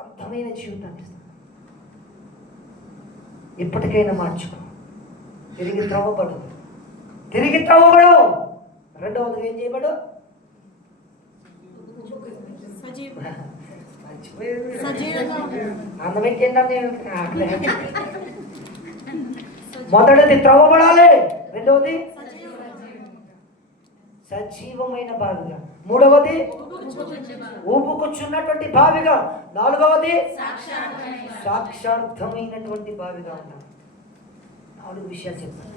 అందమైన జీవితాన్ని ఇస్తాను. ఇప్పటికైనా మార్చుకో, తిరిగి త్రవ్వబడు. రెండవది ఏం చేయబడు? అందమైంది. మొదటిది త్రవ్వబడాలి, రెండవది సజీవమైన బావిగా, మూడవది ఊపుకొచ్చున్నటువంటి బావిగా, నాలుగవది సాక్షార్థమైనటువంటి బావిగా ఉంటాం. 4 విషయాలు చెప్తాను.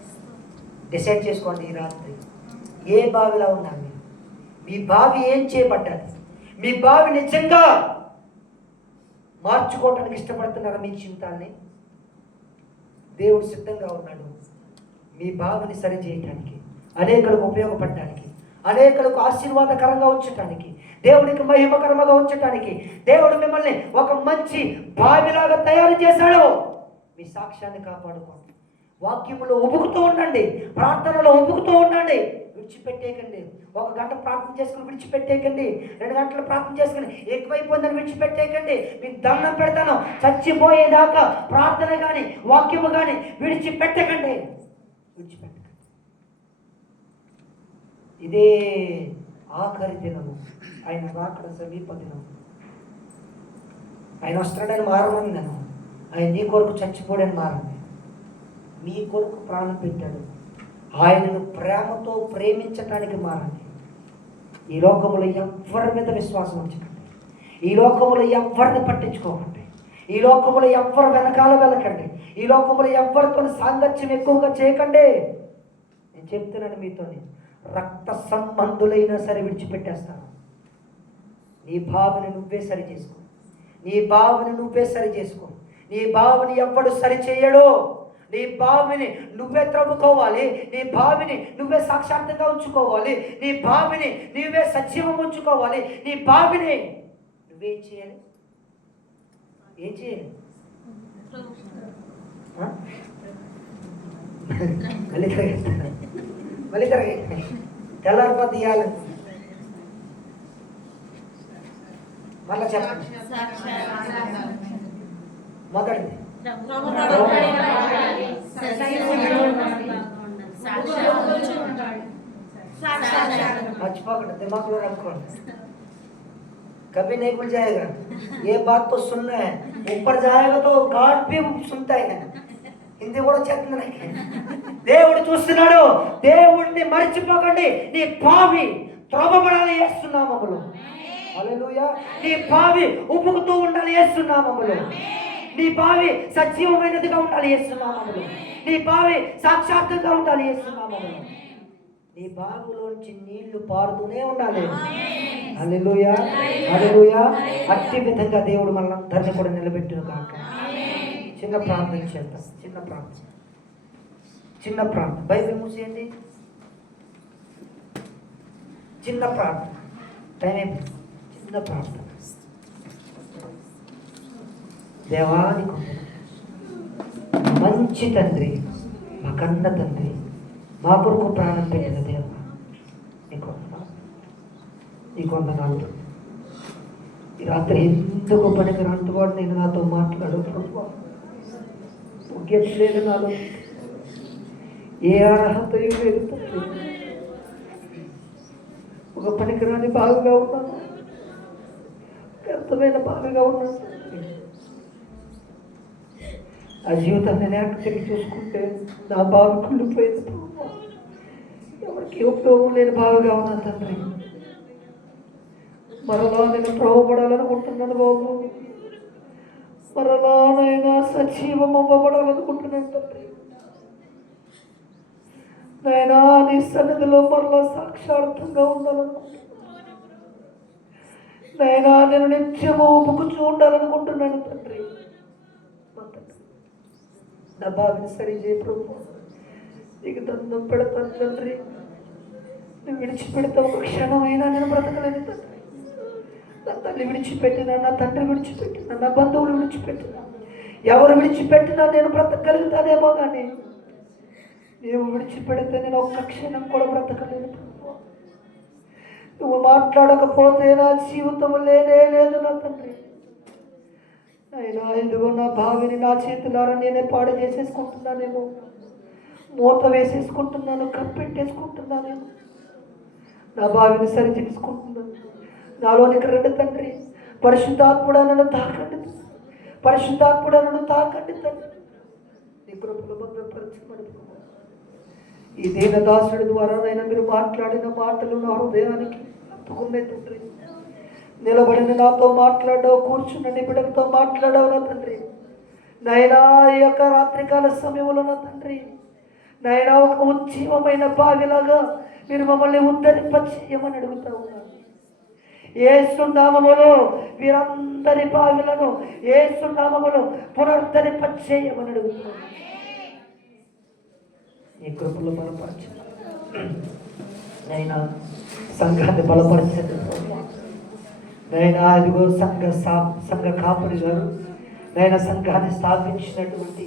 డిసైడ్ చేసుకోండి ఈ రాత్రి, ఏ బావిలా ఉన్నారు మీరు? మీ బావి ఏం చేయబడ్డారు? మీ బావి నిజంగా మార్చుకోవటానికి ఇష్టపడుతున్నారా? మీ జీవితాన్ని దేవుడు సిద్ధంగా ఉన్నాడు మీ బావిని సరి చేయటానికి, అనేకులకు ఉపయోగపడటానికి, అనేకులకు ఆశీర్వాదకరంగా ఉంచటానికి, దేవుడికి మహిమకరంగా ఉంచటానికి దేవుడు మిమ్మల్ని ఒక మంచి బావిలాగా తయారు చేశాడు. మీ సాక్ష్యాన్ని కాపాడుకోండి, వాక్యములో ఉబుకుతూ ఉండండి, ప్రార్థనలో ఉబుకుతూ ఉండండి, విడిచిపెట్టేయకండి. 1 గంట ప్రార్థన చేసుకుని విడిచిపెట్టేయకండి, 2 గంటలు ప్రార్థన చేసుకుని ఎక్కువైపోయిందని విడిచిపెట్టేయకండి. మీకు దండం పెడతాను, చచ్చిపోయేదాకా ప్రార్థన కానీ వాక్యము కానీ విడిచిపెట్టకండి. ఇదే ఆఖరి దినము, ఆయన రాకడ సమీప దినం. ఆయన వస్తాడని మారమని నేను, ఆయన నీ కొరకు చచ్చిపోడని మారని, మీ కొరకు ప్రాణం పెట్టాడు. ఆయనను ప్రేమతో ప్రేమించటానికి మారండి. ఈ లోకములో ఎవ్వరి మీద విశ్వాసం ఉంచకండి, ఈ లోకములో ఎవ్వరిని పట్టించుకోకండి, ఈ లోకములో ఎవ్వరు వెనకాల వెళ్ళకండి, ఈ ఈ లోకంలో ఎవరితో సాంగత్యం ఎక్కువగా చేయకండి. నేను చెప్తున్నాను మీతోని, రక్త సంబంధులైనా సరే విడిచిపెట్టేస్తాను. నీ భావని నువ్వే సరి చేసుకో, నీ భావని నువ్వే సరి చేసుకో. నీ భావని ఎవ్వడు సరి చేయడు. నీ భావిని నువ్వే త్రవ్వుకోవాలి, నీ భావిని నువ్వే సాక్షాత్తంగా ఉంచుకోవాలి, నీ భావిని నువ్వే సజీవం ఉంచుకోవాలి. నీ భావిని నువ్వేం చేయాలి? ఏం చేయాలి? మళ్ళీ తిరగ తెల్లారిపోతే ఇవ్వాలి. మళ్ళా చెప్పండి. మొదటిది मर्चिपोकंడి, दिमाग रखोंడి. कभी नहीं भूल जाएगा. ये बात तो सुनना है, ऊपर जाएगा तो गॉड भी सुनता है. హిందీ కూడా చెప్తుంది నాకు. దేవుడు చూస్తున్నాడు. దేవుడిని మర్చిపోకండి. నీ భావి త్రోవబడాలి యేసు నామములో. హల్లెలూయా. నీ భావి ఉప్పుకుతూ ఉండాలి యేసు నామములో. నీ భావి సజీవమైనదిగా ఉండాలి యేసు నామములో. నీ భావి సాక్షాత్తుగా ఉండాలి యేసు నామములో. నీ బావిలోంచి నీళ్లు పారుతూనే ఉండాలి. హల్లెలూయా, హల్లెలూయా. అట్టి విధంగా దేవుడు మనందరినీ కూడా నిలబెట్టును కాక. చిన్న ప్రార్థన చేద్దాం. చిన్న ప్రార్థన. బైబిల్ మూసేయండి. చిన్న ప్రార్థన. టైం చిన్న ప్రార్థన. దేవానికి మంచి తండ్రి, మా కన్న తండ్రి, మా కొరకు ప్రాణం పెట్టిన దేవ, ఈ కొందనాలు ఈ రాత్రి ఎందుకు పనికి అంటువాడు నేను నాతో మాట్లాడు ప్రభు. ముఖ్యలేదు నాలో, ఏ అర్హత లేదు తండ్రి. ఒక పనికిరాని బావిగా ఉన్నాను, వ్యర్థమైన బావిగా ఉన్నాను. ఆ జీవితాన్ని నేను తిరిగి చూసుకుంటే నా బావి కుళ్ళిపోయింది. ఎవరికి ఉపయోగం లేని బావిగా ఉన్నాను తండ్రి. మరలా నేను త్రోవబడాలనుకుంటున్నాను బాబు. మరలా నైనా సజీవం అవ్వబడాలనుకుంటున్నాను తండ్రి. నైనా నీ సన్నిధిలో మరలా సాక్షార్థంగా ఉండాలనుకుంటున్నాను. నైనా నేను నిత్యము ఊపుకుచూ ఉండాలనుకుంటున్నాను తండ్రి. నా బావిని సరిచేయ ప్రభు. నీకు దండం పెడతాను తండ్రి. నువ్వు విడిచిపెడతా ఒక క్షణమైనా నేను బ్రతకలేను తండ్రి. నా తల్లి విడిచిపెట్టినా, నా తండ్రి విడిచిపెట్టినా, నా బంధువులు విడిచిపెట్టినా, ఎవరు విడిచిపెట్టినా నేను బ్రతకగలుగుతానేమో కానీ నువ్వు విడిచిపెడితే నేను ఒక్క క్షణం కూడా బ్రతకలేను ప్రభు. నువ్వు మాట్లాడకపోతే నా జీవితం లేనే లేదు నా తండ్రి. అయినా ఇదిగో నా భావిని నా చేతులారా నేనే పాడు చేసేసుకుంటున్నానేమో, మూత వేసేసుకుంటున్నాను, కప్పెట్టేసుకుంటున్నానేమో. నా భావిని సరి చేసుకుంటున్నాను. నాలోనికి రండి తండ్రి. పరిశుద్ధాత్ముడా నన్ను తాకండి, పరిశుద్ధాత్ముడా నన్ను తాకండి తండ్రి. నీ కృపలో భద్రపరచమని ఈ దీనదాసుడి ద్వారా నైనా మీరు మాట్లాడిన మాటలు నా హృదయానికి హత్తుకున్నాయి తండ్రి. నిలబడిన నాతో మాట్లాడావు, కూర్చున్న నీ బిడ్డలతో మాట్లాడావు నా తండ్రి. నైనా ఈ యొక్క రాత్రికాల సమయంలో నా తండ్రి, నైనా ఒక ఉజ్జీవమైన బావిలాగా మీరు మమ్మల్ని ఉద్ధరింపచేయమని అడుగుతా ఉన్నాను. యేసు నామములో వీరందరి బావిలను యేసు నామములో పునరుద్ధరింపచేయమని అడుగుతున్నాను. ఈ కృపలో బలపరచండి నైనా, సంఘాన్ని బలపరచండి నైనా. అదిగో సంఘ కాపురి గారు నైనా సంఘాన్ని స్థాపించినటువంటి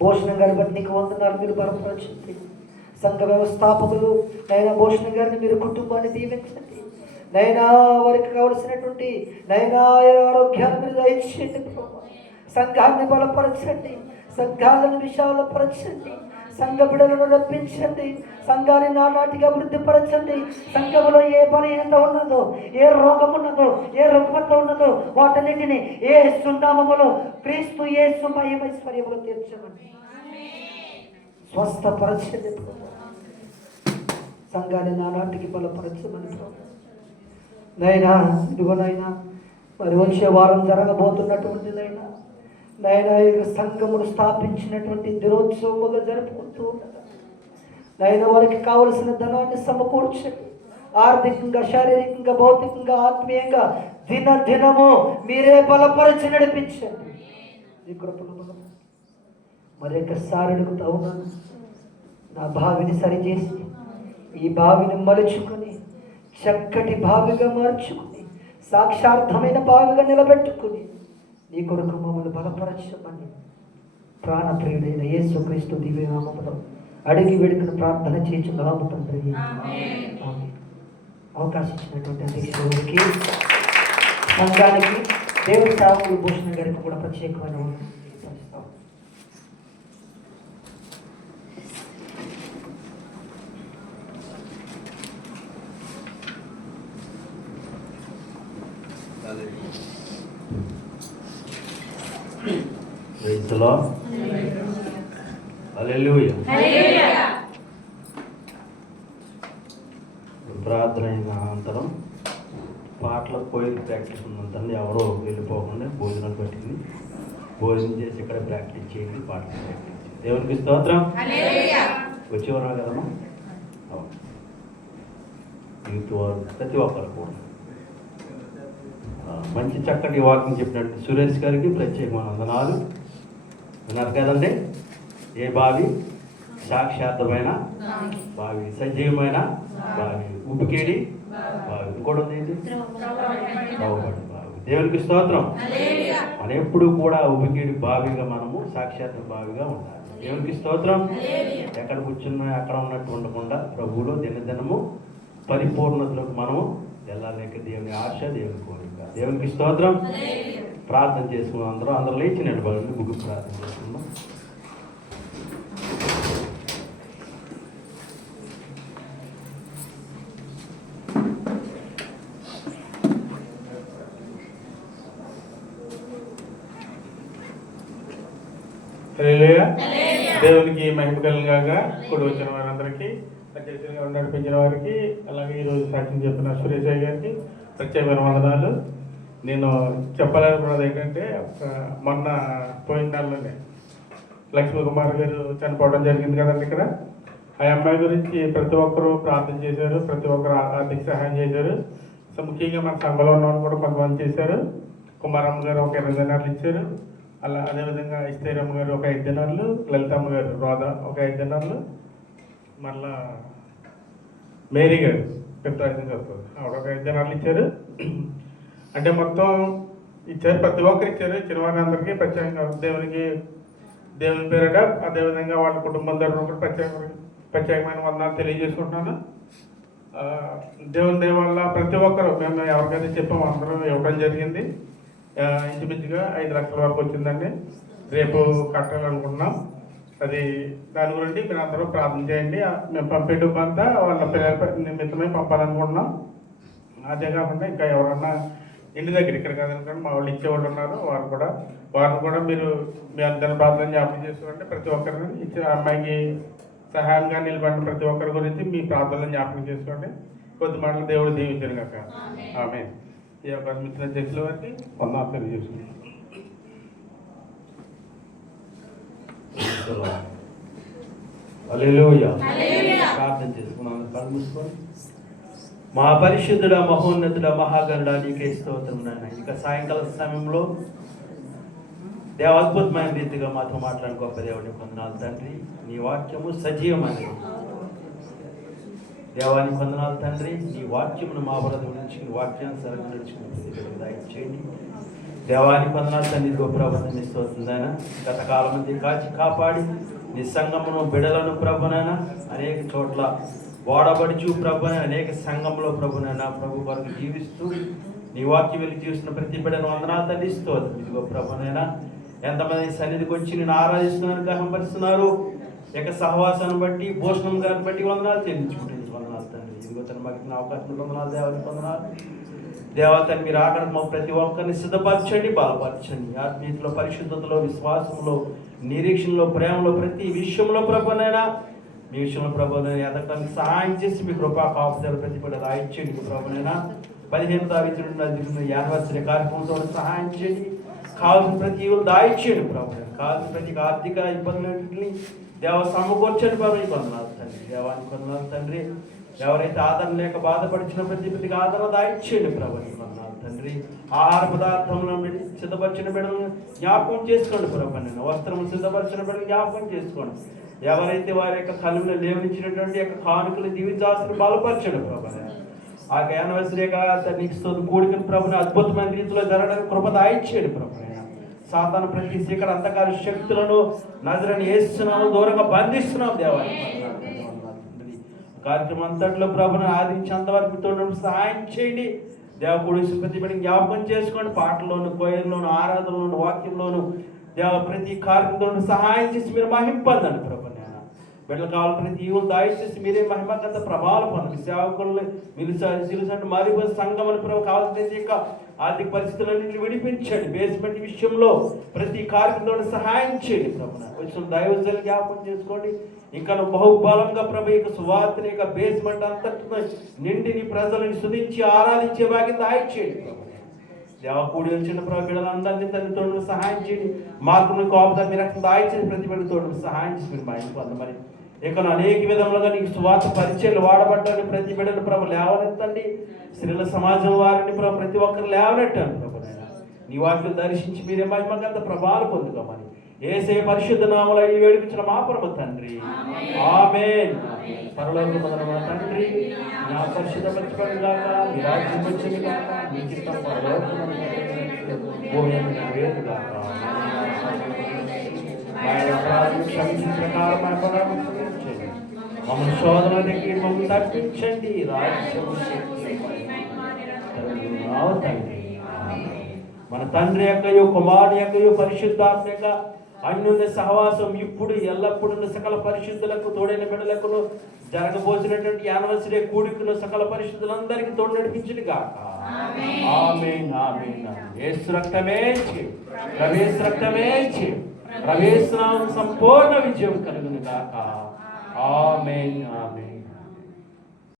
భూషణం గారి బట్టి నీకు వందనాలు. మీరు బలపరచండి. సంఘ వ్యవస్థాపకులు నైనా భూషణం గారిని మీరు కుటుంబాన్ని దీవించండి నైనా. వారికి కావలసినటువంటి నైనా ఆరోగ్యాన్ని మీరు దయచేయండి. సంఘాన్ని బలపరచండి, సంఘాలను విశాలపరచండి, సంఘ బిడ్డలను రప్పించండి, సంఘాన్ని నానాటిగా అభివృద్ధిపరచండి. సంఘంలో ఏ బలహీనత ఉన్నదో, ఏ రోగం ఉన్నదో, ఏ రుగ్మత ఉన్నదో వాటన్నిటిని యేసు నామములో క్రీస్తు యేసు మహిమైశ్వర్యములో తీర్చమని స్వస్థపరచండి. సంఘాన్ని నానాటికి బలపరచమని నైనా. ఇదిగోనైనా మరి వచ్చే వారం జరగబోతున్నటువంటిదైనా నాయన సంఘమును స్థాపించినటువంటి దినోత్సవముగా జరుపుకుంటూ ఉండగా నాయన వారికి కావలసిన ధనాన్ని సమకూర్చండి. ఆర్థికంగా, శారీరకంగా, భౌతికంగా, ఆత్మీయంగా దినము మీరే బలపరిచి నడిపించండి. ఈ కృపను మరొకసారి అడుగుతా ఉన్నాను, నా బావిని సరిచేసి ఈ బావిని మలుచుకొని చక్కటి బావిగా మార్చుకుని సాక్షార్థమైన బావిగా నిలబెట్టుకుని నీ కొరకు మమ్మల్ని బలపరచమని ప్రాణప్రియుడైన యేసుక్రీస్తు దివ్యనామములో అడిగి వేడుకను ప్రార్థన చేయించున్నాము తండ్రి. అవకాశం ఇచ్చినటువంటి అధ్యక్షుడికి, సంఘానికి, దేవుడి సేవకులు భూషణ గారికి కూడా ప్రత్యేకమైన పరిస్తాం. ప్రార్థన అయిన అనంతరం పాటల కోయిల్ ప్రాక్టీస్ ఉందంటే ఎవరో వెళ్ళిపోకుండా భోజనాలు పెట్టింది, భోజనం చేసి ఇక్కడ ప్రాక్టీస్ చేయండి, పాటలు ప్రాక్టీస్ చేయండి. దేవునికి స్తోత్రం. వచ్చేవారు కదమ్మా, యూత్ వారు ప్రతి ఒక్కరు కూడా మంచి చక్కటి వాకింగ్ చెప్పినట్టు సురేష్ గారికి ప్రత్యేకమైన వందనాలు. విన్నారు కదండి, ఏ బావి? సాక్షార్థమైన బావి, సజీవమైన బావి, ఉబ్బికేడి బావి, ఇంకోటి ఉంది ఏంటి? బావి. దేవునికి స్తోత్రం. మనం ఎప్పుడు కూడా ఉబ్బికేడి బావిగా, మనము సాక్షాత్ బావిగా ఉండాలి. దేవునికి స్తోత్రం. ఎక్కడ కూర్చున్నా అక్కడ ఉన్నట్టు ఉండకుండా ప్రభువులో దినదినము పరిపూర్ణతలకు మనము వెళ్ళాలేక దేవుని ఆశ, దేవుని కోరిక. దేవునికి స్తోత్రం. ప్రార్థన చేసుకున్నాం. అందరూ లేచి నిలబడండి, ముగ్గురు ప్రార్థన చేసుకుందాం. దేవునికి మహిమ కలుగాక. ఇప్పుడు వచ్చిన వారందరికీ, అధ్యక్షులుగా నడిపించిన వారికి, అలాగే ఈరోజు సాక్ష్యం చెప్పిన సురేష్ గారికి ప్రత్యేకమైన వందనాలు. నేను చెప్పాలనుకున్నది ఏంటంటే, మొన్న పోయిన నెలలోనే లక్ష్మీ కుమార్ గారు చనిపోవడం జరిగింది కదండి. ఇక్కడ ఆ అమ్మాయి గురించి ప్రతి ఒక్కరూ ప్రార్థన చేశారు, ప్రతి ఒక్కరు ఆర్థిక సహాయం చేశారు. సో ముఖ్యంగా మన సంఘంలో ఉన్న వాళ్ళు కూడా కొంతమంది చేశారు. కుమారమ్మ గారు ఒక 20 దినాలు ఇచ్చారు. అలా అదేవిధంగా ఇస్తేరమ్మ గారు ఒక 5 దినాలు, లలితమ్మ గారు రోదా ఒక 5 దినాలు, మళ్ళా మేరీ గారు పిప్రాజం చదువుతుంది ఆవిడ ఒక 5 దినాలు ఇచ్చారు. అంటే మొత్తం ఇచ్చారు, ప్రతి ఒక్కరు ఇచ్చారు. ఇచ్చిన వారందరికీ ప్రత్యేకంగా దేవుని పేరిట, అదేవిధంగా వాళ్ళ కుటుంబం తరఫున కూడా ప్రత్యేకమైన వందనాలు తెలియజేసుకుంటున్నాను. దేవుని వల్ల ప్రతి ఒక్కరు, మేము ఎవరికైతే చెప్పాము అందరూ ఇవ్వడం జరిగింది. ఇంచుమించుగా 5 లక్షల వరకు వచ్చిందండి. రేపు కట్టాలనుకుంటున్నాం. అది దాని గురించి మీరు అందరూ ప్రార్థన చేయండి. మేము పంపే డబ్బు అంతా వాళ్ళ పిల్లల నిమిత్తమే పంపాలనుకుంటున్నాం. అదే కాకుండా ఇంకా ఎవరన్నా ఇంటి దగ్గర, ఇక్కడ కాదనుకోండి మా వాళ్ళు ఇచ్చేవాళ్ళు ఉన్నారు, వారిని కూడా మీరు మీ అందరి ప్రార్థన జ్ఞాపకం చేసుకోండి. ప్రతి ఒక్కరిని ఇచ్చే అమ్మాయికి సహాయంగా నిలబడిన ప్రతి ఒక్కరి గురించి మీ ప్రార్థనలు జ్ఞాపకం చేసుకోండి. కొద్ది మాటలు దేవుడు దీవించను కాక. ఆమేన్. ఈ అవకాశం ఇచ్చిన అధ్యక్షుల వారికి వందనాలు తెలియజేస్తున్నాను. ప్రార్థన చేసుకున్నాను. మా పరిశుద్ధుడ, మహోన్నతుడ, మహాగరుడ, నీకే స్తోత్రం నాయన. ఇక సాయంకాల సమయంలో దేవ అద్భుతమైన రీతిగా మాతో మాట్లాడిన గొప్ప దేవుడిని వందనాలు తండ్రి. నీ వాక్యము సజీవమైనది దేవానికి వందనాలు తండ్రి. నీ వాక్యమును మా వరద నుంచి వాక్యానుసారంగా నడుచుకుని దయచేయండి. దేవానికి వందనాలు తండ్రి. గొప్ప ప్రభుత్వం ఇస్తోతుందైనా గత కాలం మంది కాచి కాపాడి నీ సంఘమును బిడలను ప్రభునైనా అనేక చోట్ల వాడబడుచు ప్రభుని అనేక సంఘంలో ప్రభునైనా ప్రభు కొరకు జీవిస్తూ నీ వాక్యం వెళ్ళి జీవిస్తున్న ప్రతి బిడ్డను వందనాలు తండ్రి. స్తోత్రం. ఇదిగో ప్రభునైనా ఎంతమంది సన్నిధికి వచ్చి నేను ఆరాధిస్తున్నాను, గ్రహపరుస్తున్నారు. ఇక సహవాసాన్ని బట్టి, భోజనం గారిని బట్టి వందనాలు చెల్లించుకుంటుంది. వందనాలు తండ్రి. ఇదిగో తన మాకు అవకాశం వందనాలు, దేవానికి వందనాలు. దేవతని మీరు ఆకడ ప్రతి ఒక్కరిని సిద్ధపరచండి, బలపరచండి. ఆత్మీయతలో, పరిశుద్ధతలో, విశ్వాసంలో, నిరీక్షణలో, ప్రేమలో, ప్రతి విషయంలో ప్రభునైనా మీ విషయంలో ప్రభునైనా ఎదగడానికి సహాయం చేసి మీ కృపా కాపుదల ప్రతి కూడా రాయించండి ప్రభునైనా. 15వ తారీఖు యానివర్సరీ కార్యక్రమంతో సహాయం చేయండి. కావాల్సిన ప్రతి ఈవులు దాయిచ్చేయండి ప్రభు. కావాల్సిన ప్రతి ఆర్థిక ఇబ్బందులన్నింటినీ దేవ సమకూర్చండి ప్రభు. ఈ వందనాలు తండ్రి, దేవానికి వందనాలు తండ్రి. ఎవరైతే ఆదరణ లేక బాధపడిచిన ప్రతికి ఆదరణ దాయిచ్చేయండి ప్రభు. ఈ వందనాలు తండ్రి. ఆహార పదార్థములను సిద్ధపరిచిన బిడ్డలను జ్ఞాపకం చేసుకోండి ప్రభు. నేను వస్త్రము సిద్ధపరిచిన బిడ్డలు జ్ఞాపకం చేసుకోండి. ఎవరైతే వారి యొక్క కలుగులో లేవనిచ్చినటువంటి యొక్క కానుకలు దీవించాల్సిన బలపరచండి ప్రభు. ఆ యానివర్సరీ నీకు కూడికను ప్రభుని అద్భుతమైన రీతిలో జరగడానికి కృప దాయిచ్చేయండి ప్రభు. సాతాను ప్రతి చీకటి అంధకార శక్తులను నజరని యేసునామములో దూరంగా బంధిస్తున్నాం దేవాన్ని. కార్యక్రమం అంతట్లో ప్రభుని ఆదించేంతవరకు తోడు సహాయం చేయండి. దేవకుడి ప్రతి జ్ఞాపకం చేసుకోండి. పాటల్లోను, కోయల్లోను, ఆరాధనలోను, వాక్యంలోను దేవ ప్రతి కార్యక్రమంలో సహాయం చేసి మీరు మహింపొందండి ప్రభు. బిడ్డలు కావాలి ప్రతి ఈవులు దాయిచేసి మీరే మహిమగత ప్రభావాలు పొందండి. సేవకులను మీరు తెలుసండి మరి సంఘమని ప్రభు కావాల్సిన యొక్క ఆర్థిక పరిస్థితులన్నింటినీ విడిపించండి. బేస్మెంట్ విషయంలో ప్రతి కార్యక్రమంలో సహాయం చేయండి ప్రభున. వచ్చిన దైవజనులు జ్ఞాపకం చేసుకోండి. ఇంకా బహుబలంగా ప్రభు యొక్క సువార్తని యొక్క బేస్మెంట్ అంతటితో నిండిని ప్రజలను స్తుతించి ఆరాధించే భాగ్యం దాయిచేయండి ప్రభు. దేవకూడి వచ్చిన ప్రభు బిడ్డలందరినీ తల్లి తోడు సహాయం చేయండి. మార్పును కోపత మీరు అక్కడ దాయిచేసి ప్రతి బిడ్డ తోడు సహాయం చేసి మీరు మైండ్ పొందమని. ఇక అనేక విధములుగా నీకు సువార్త పరిచయాలు వాడబడ్డాన్ని ప్రతి బిడ్డను ప్రభు లేవనెత్తండి. స్త్రీల సమాజం వారిని ప్రభు ప్రతి ఒక్కరు లేవనెట్టాను ప్రభు. నీ వాటిని దర్శించి మీరే మహిమగంత ప్రభావాలు పొందుకోమని యేసే పరిశుద్ధ నామములో ఈ వేడుకొచ్చిన మా పరమ తండ్రి ఆమేన్. పరలోకమందున్న మా తండ్రి నా పరిశుద్ధపరచబడుగాక, మీ రాజ్యం వచ్చుగాక, మీ చిత్తం పరలోకమందు భూమియందు నెరవేరుగాక. మా అపరాధములను క్షమించిన ప్రకారం మా అపరాధములను క్షమించండి. మమ్మల్ని శోధనలోకి మమ్మల్ని తప్పించండి. రాజ్యము శక్తి తండ్రి. మన తండ్రి యొక్కయు కుమారుని యొక్కయు పరిశుద్ధాత్మ యొక్క అన్యోన్య సహవాసం ఇప్పుడు ఎల్లప్పుడూ సకల పరిశుద్ధులకు తోడైన బిడ్డలకు జరగబోసినటువంటి యానివర్సరీ కూడికను సకల పరిశుద్ధులందరికీ తోడు నడిపించును గాక. ఆమేన్ ఆమేన్. యేసు రక్తమే ప్రవేశ రక్తమే ప్రవేశనామం సంపూర్ణ విజయం కలుగును గాక. ఆమేన్ ఆమేన్.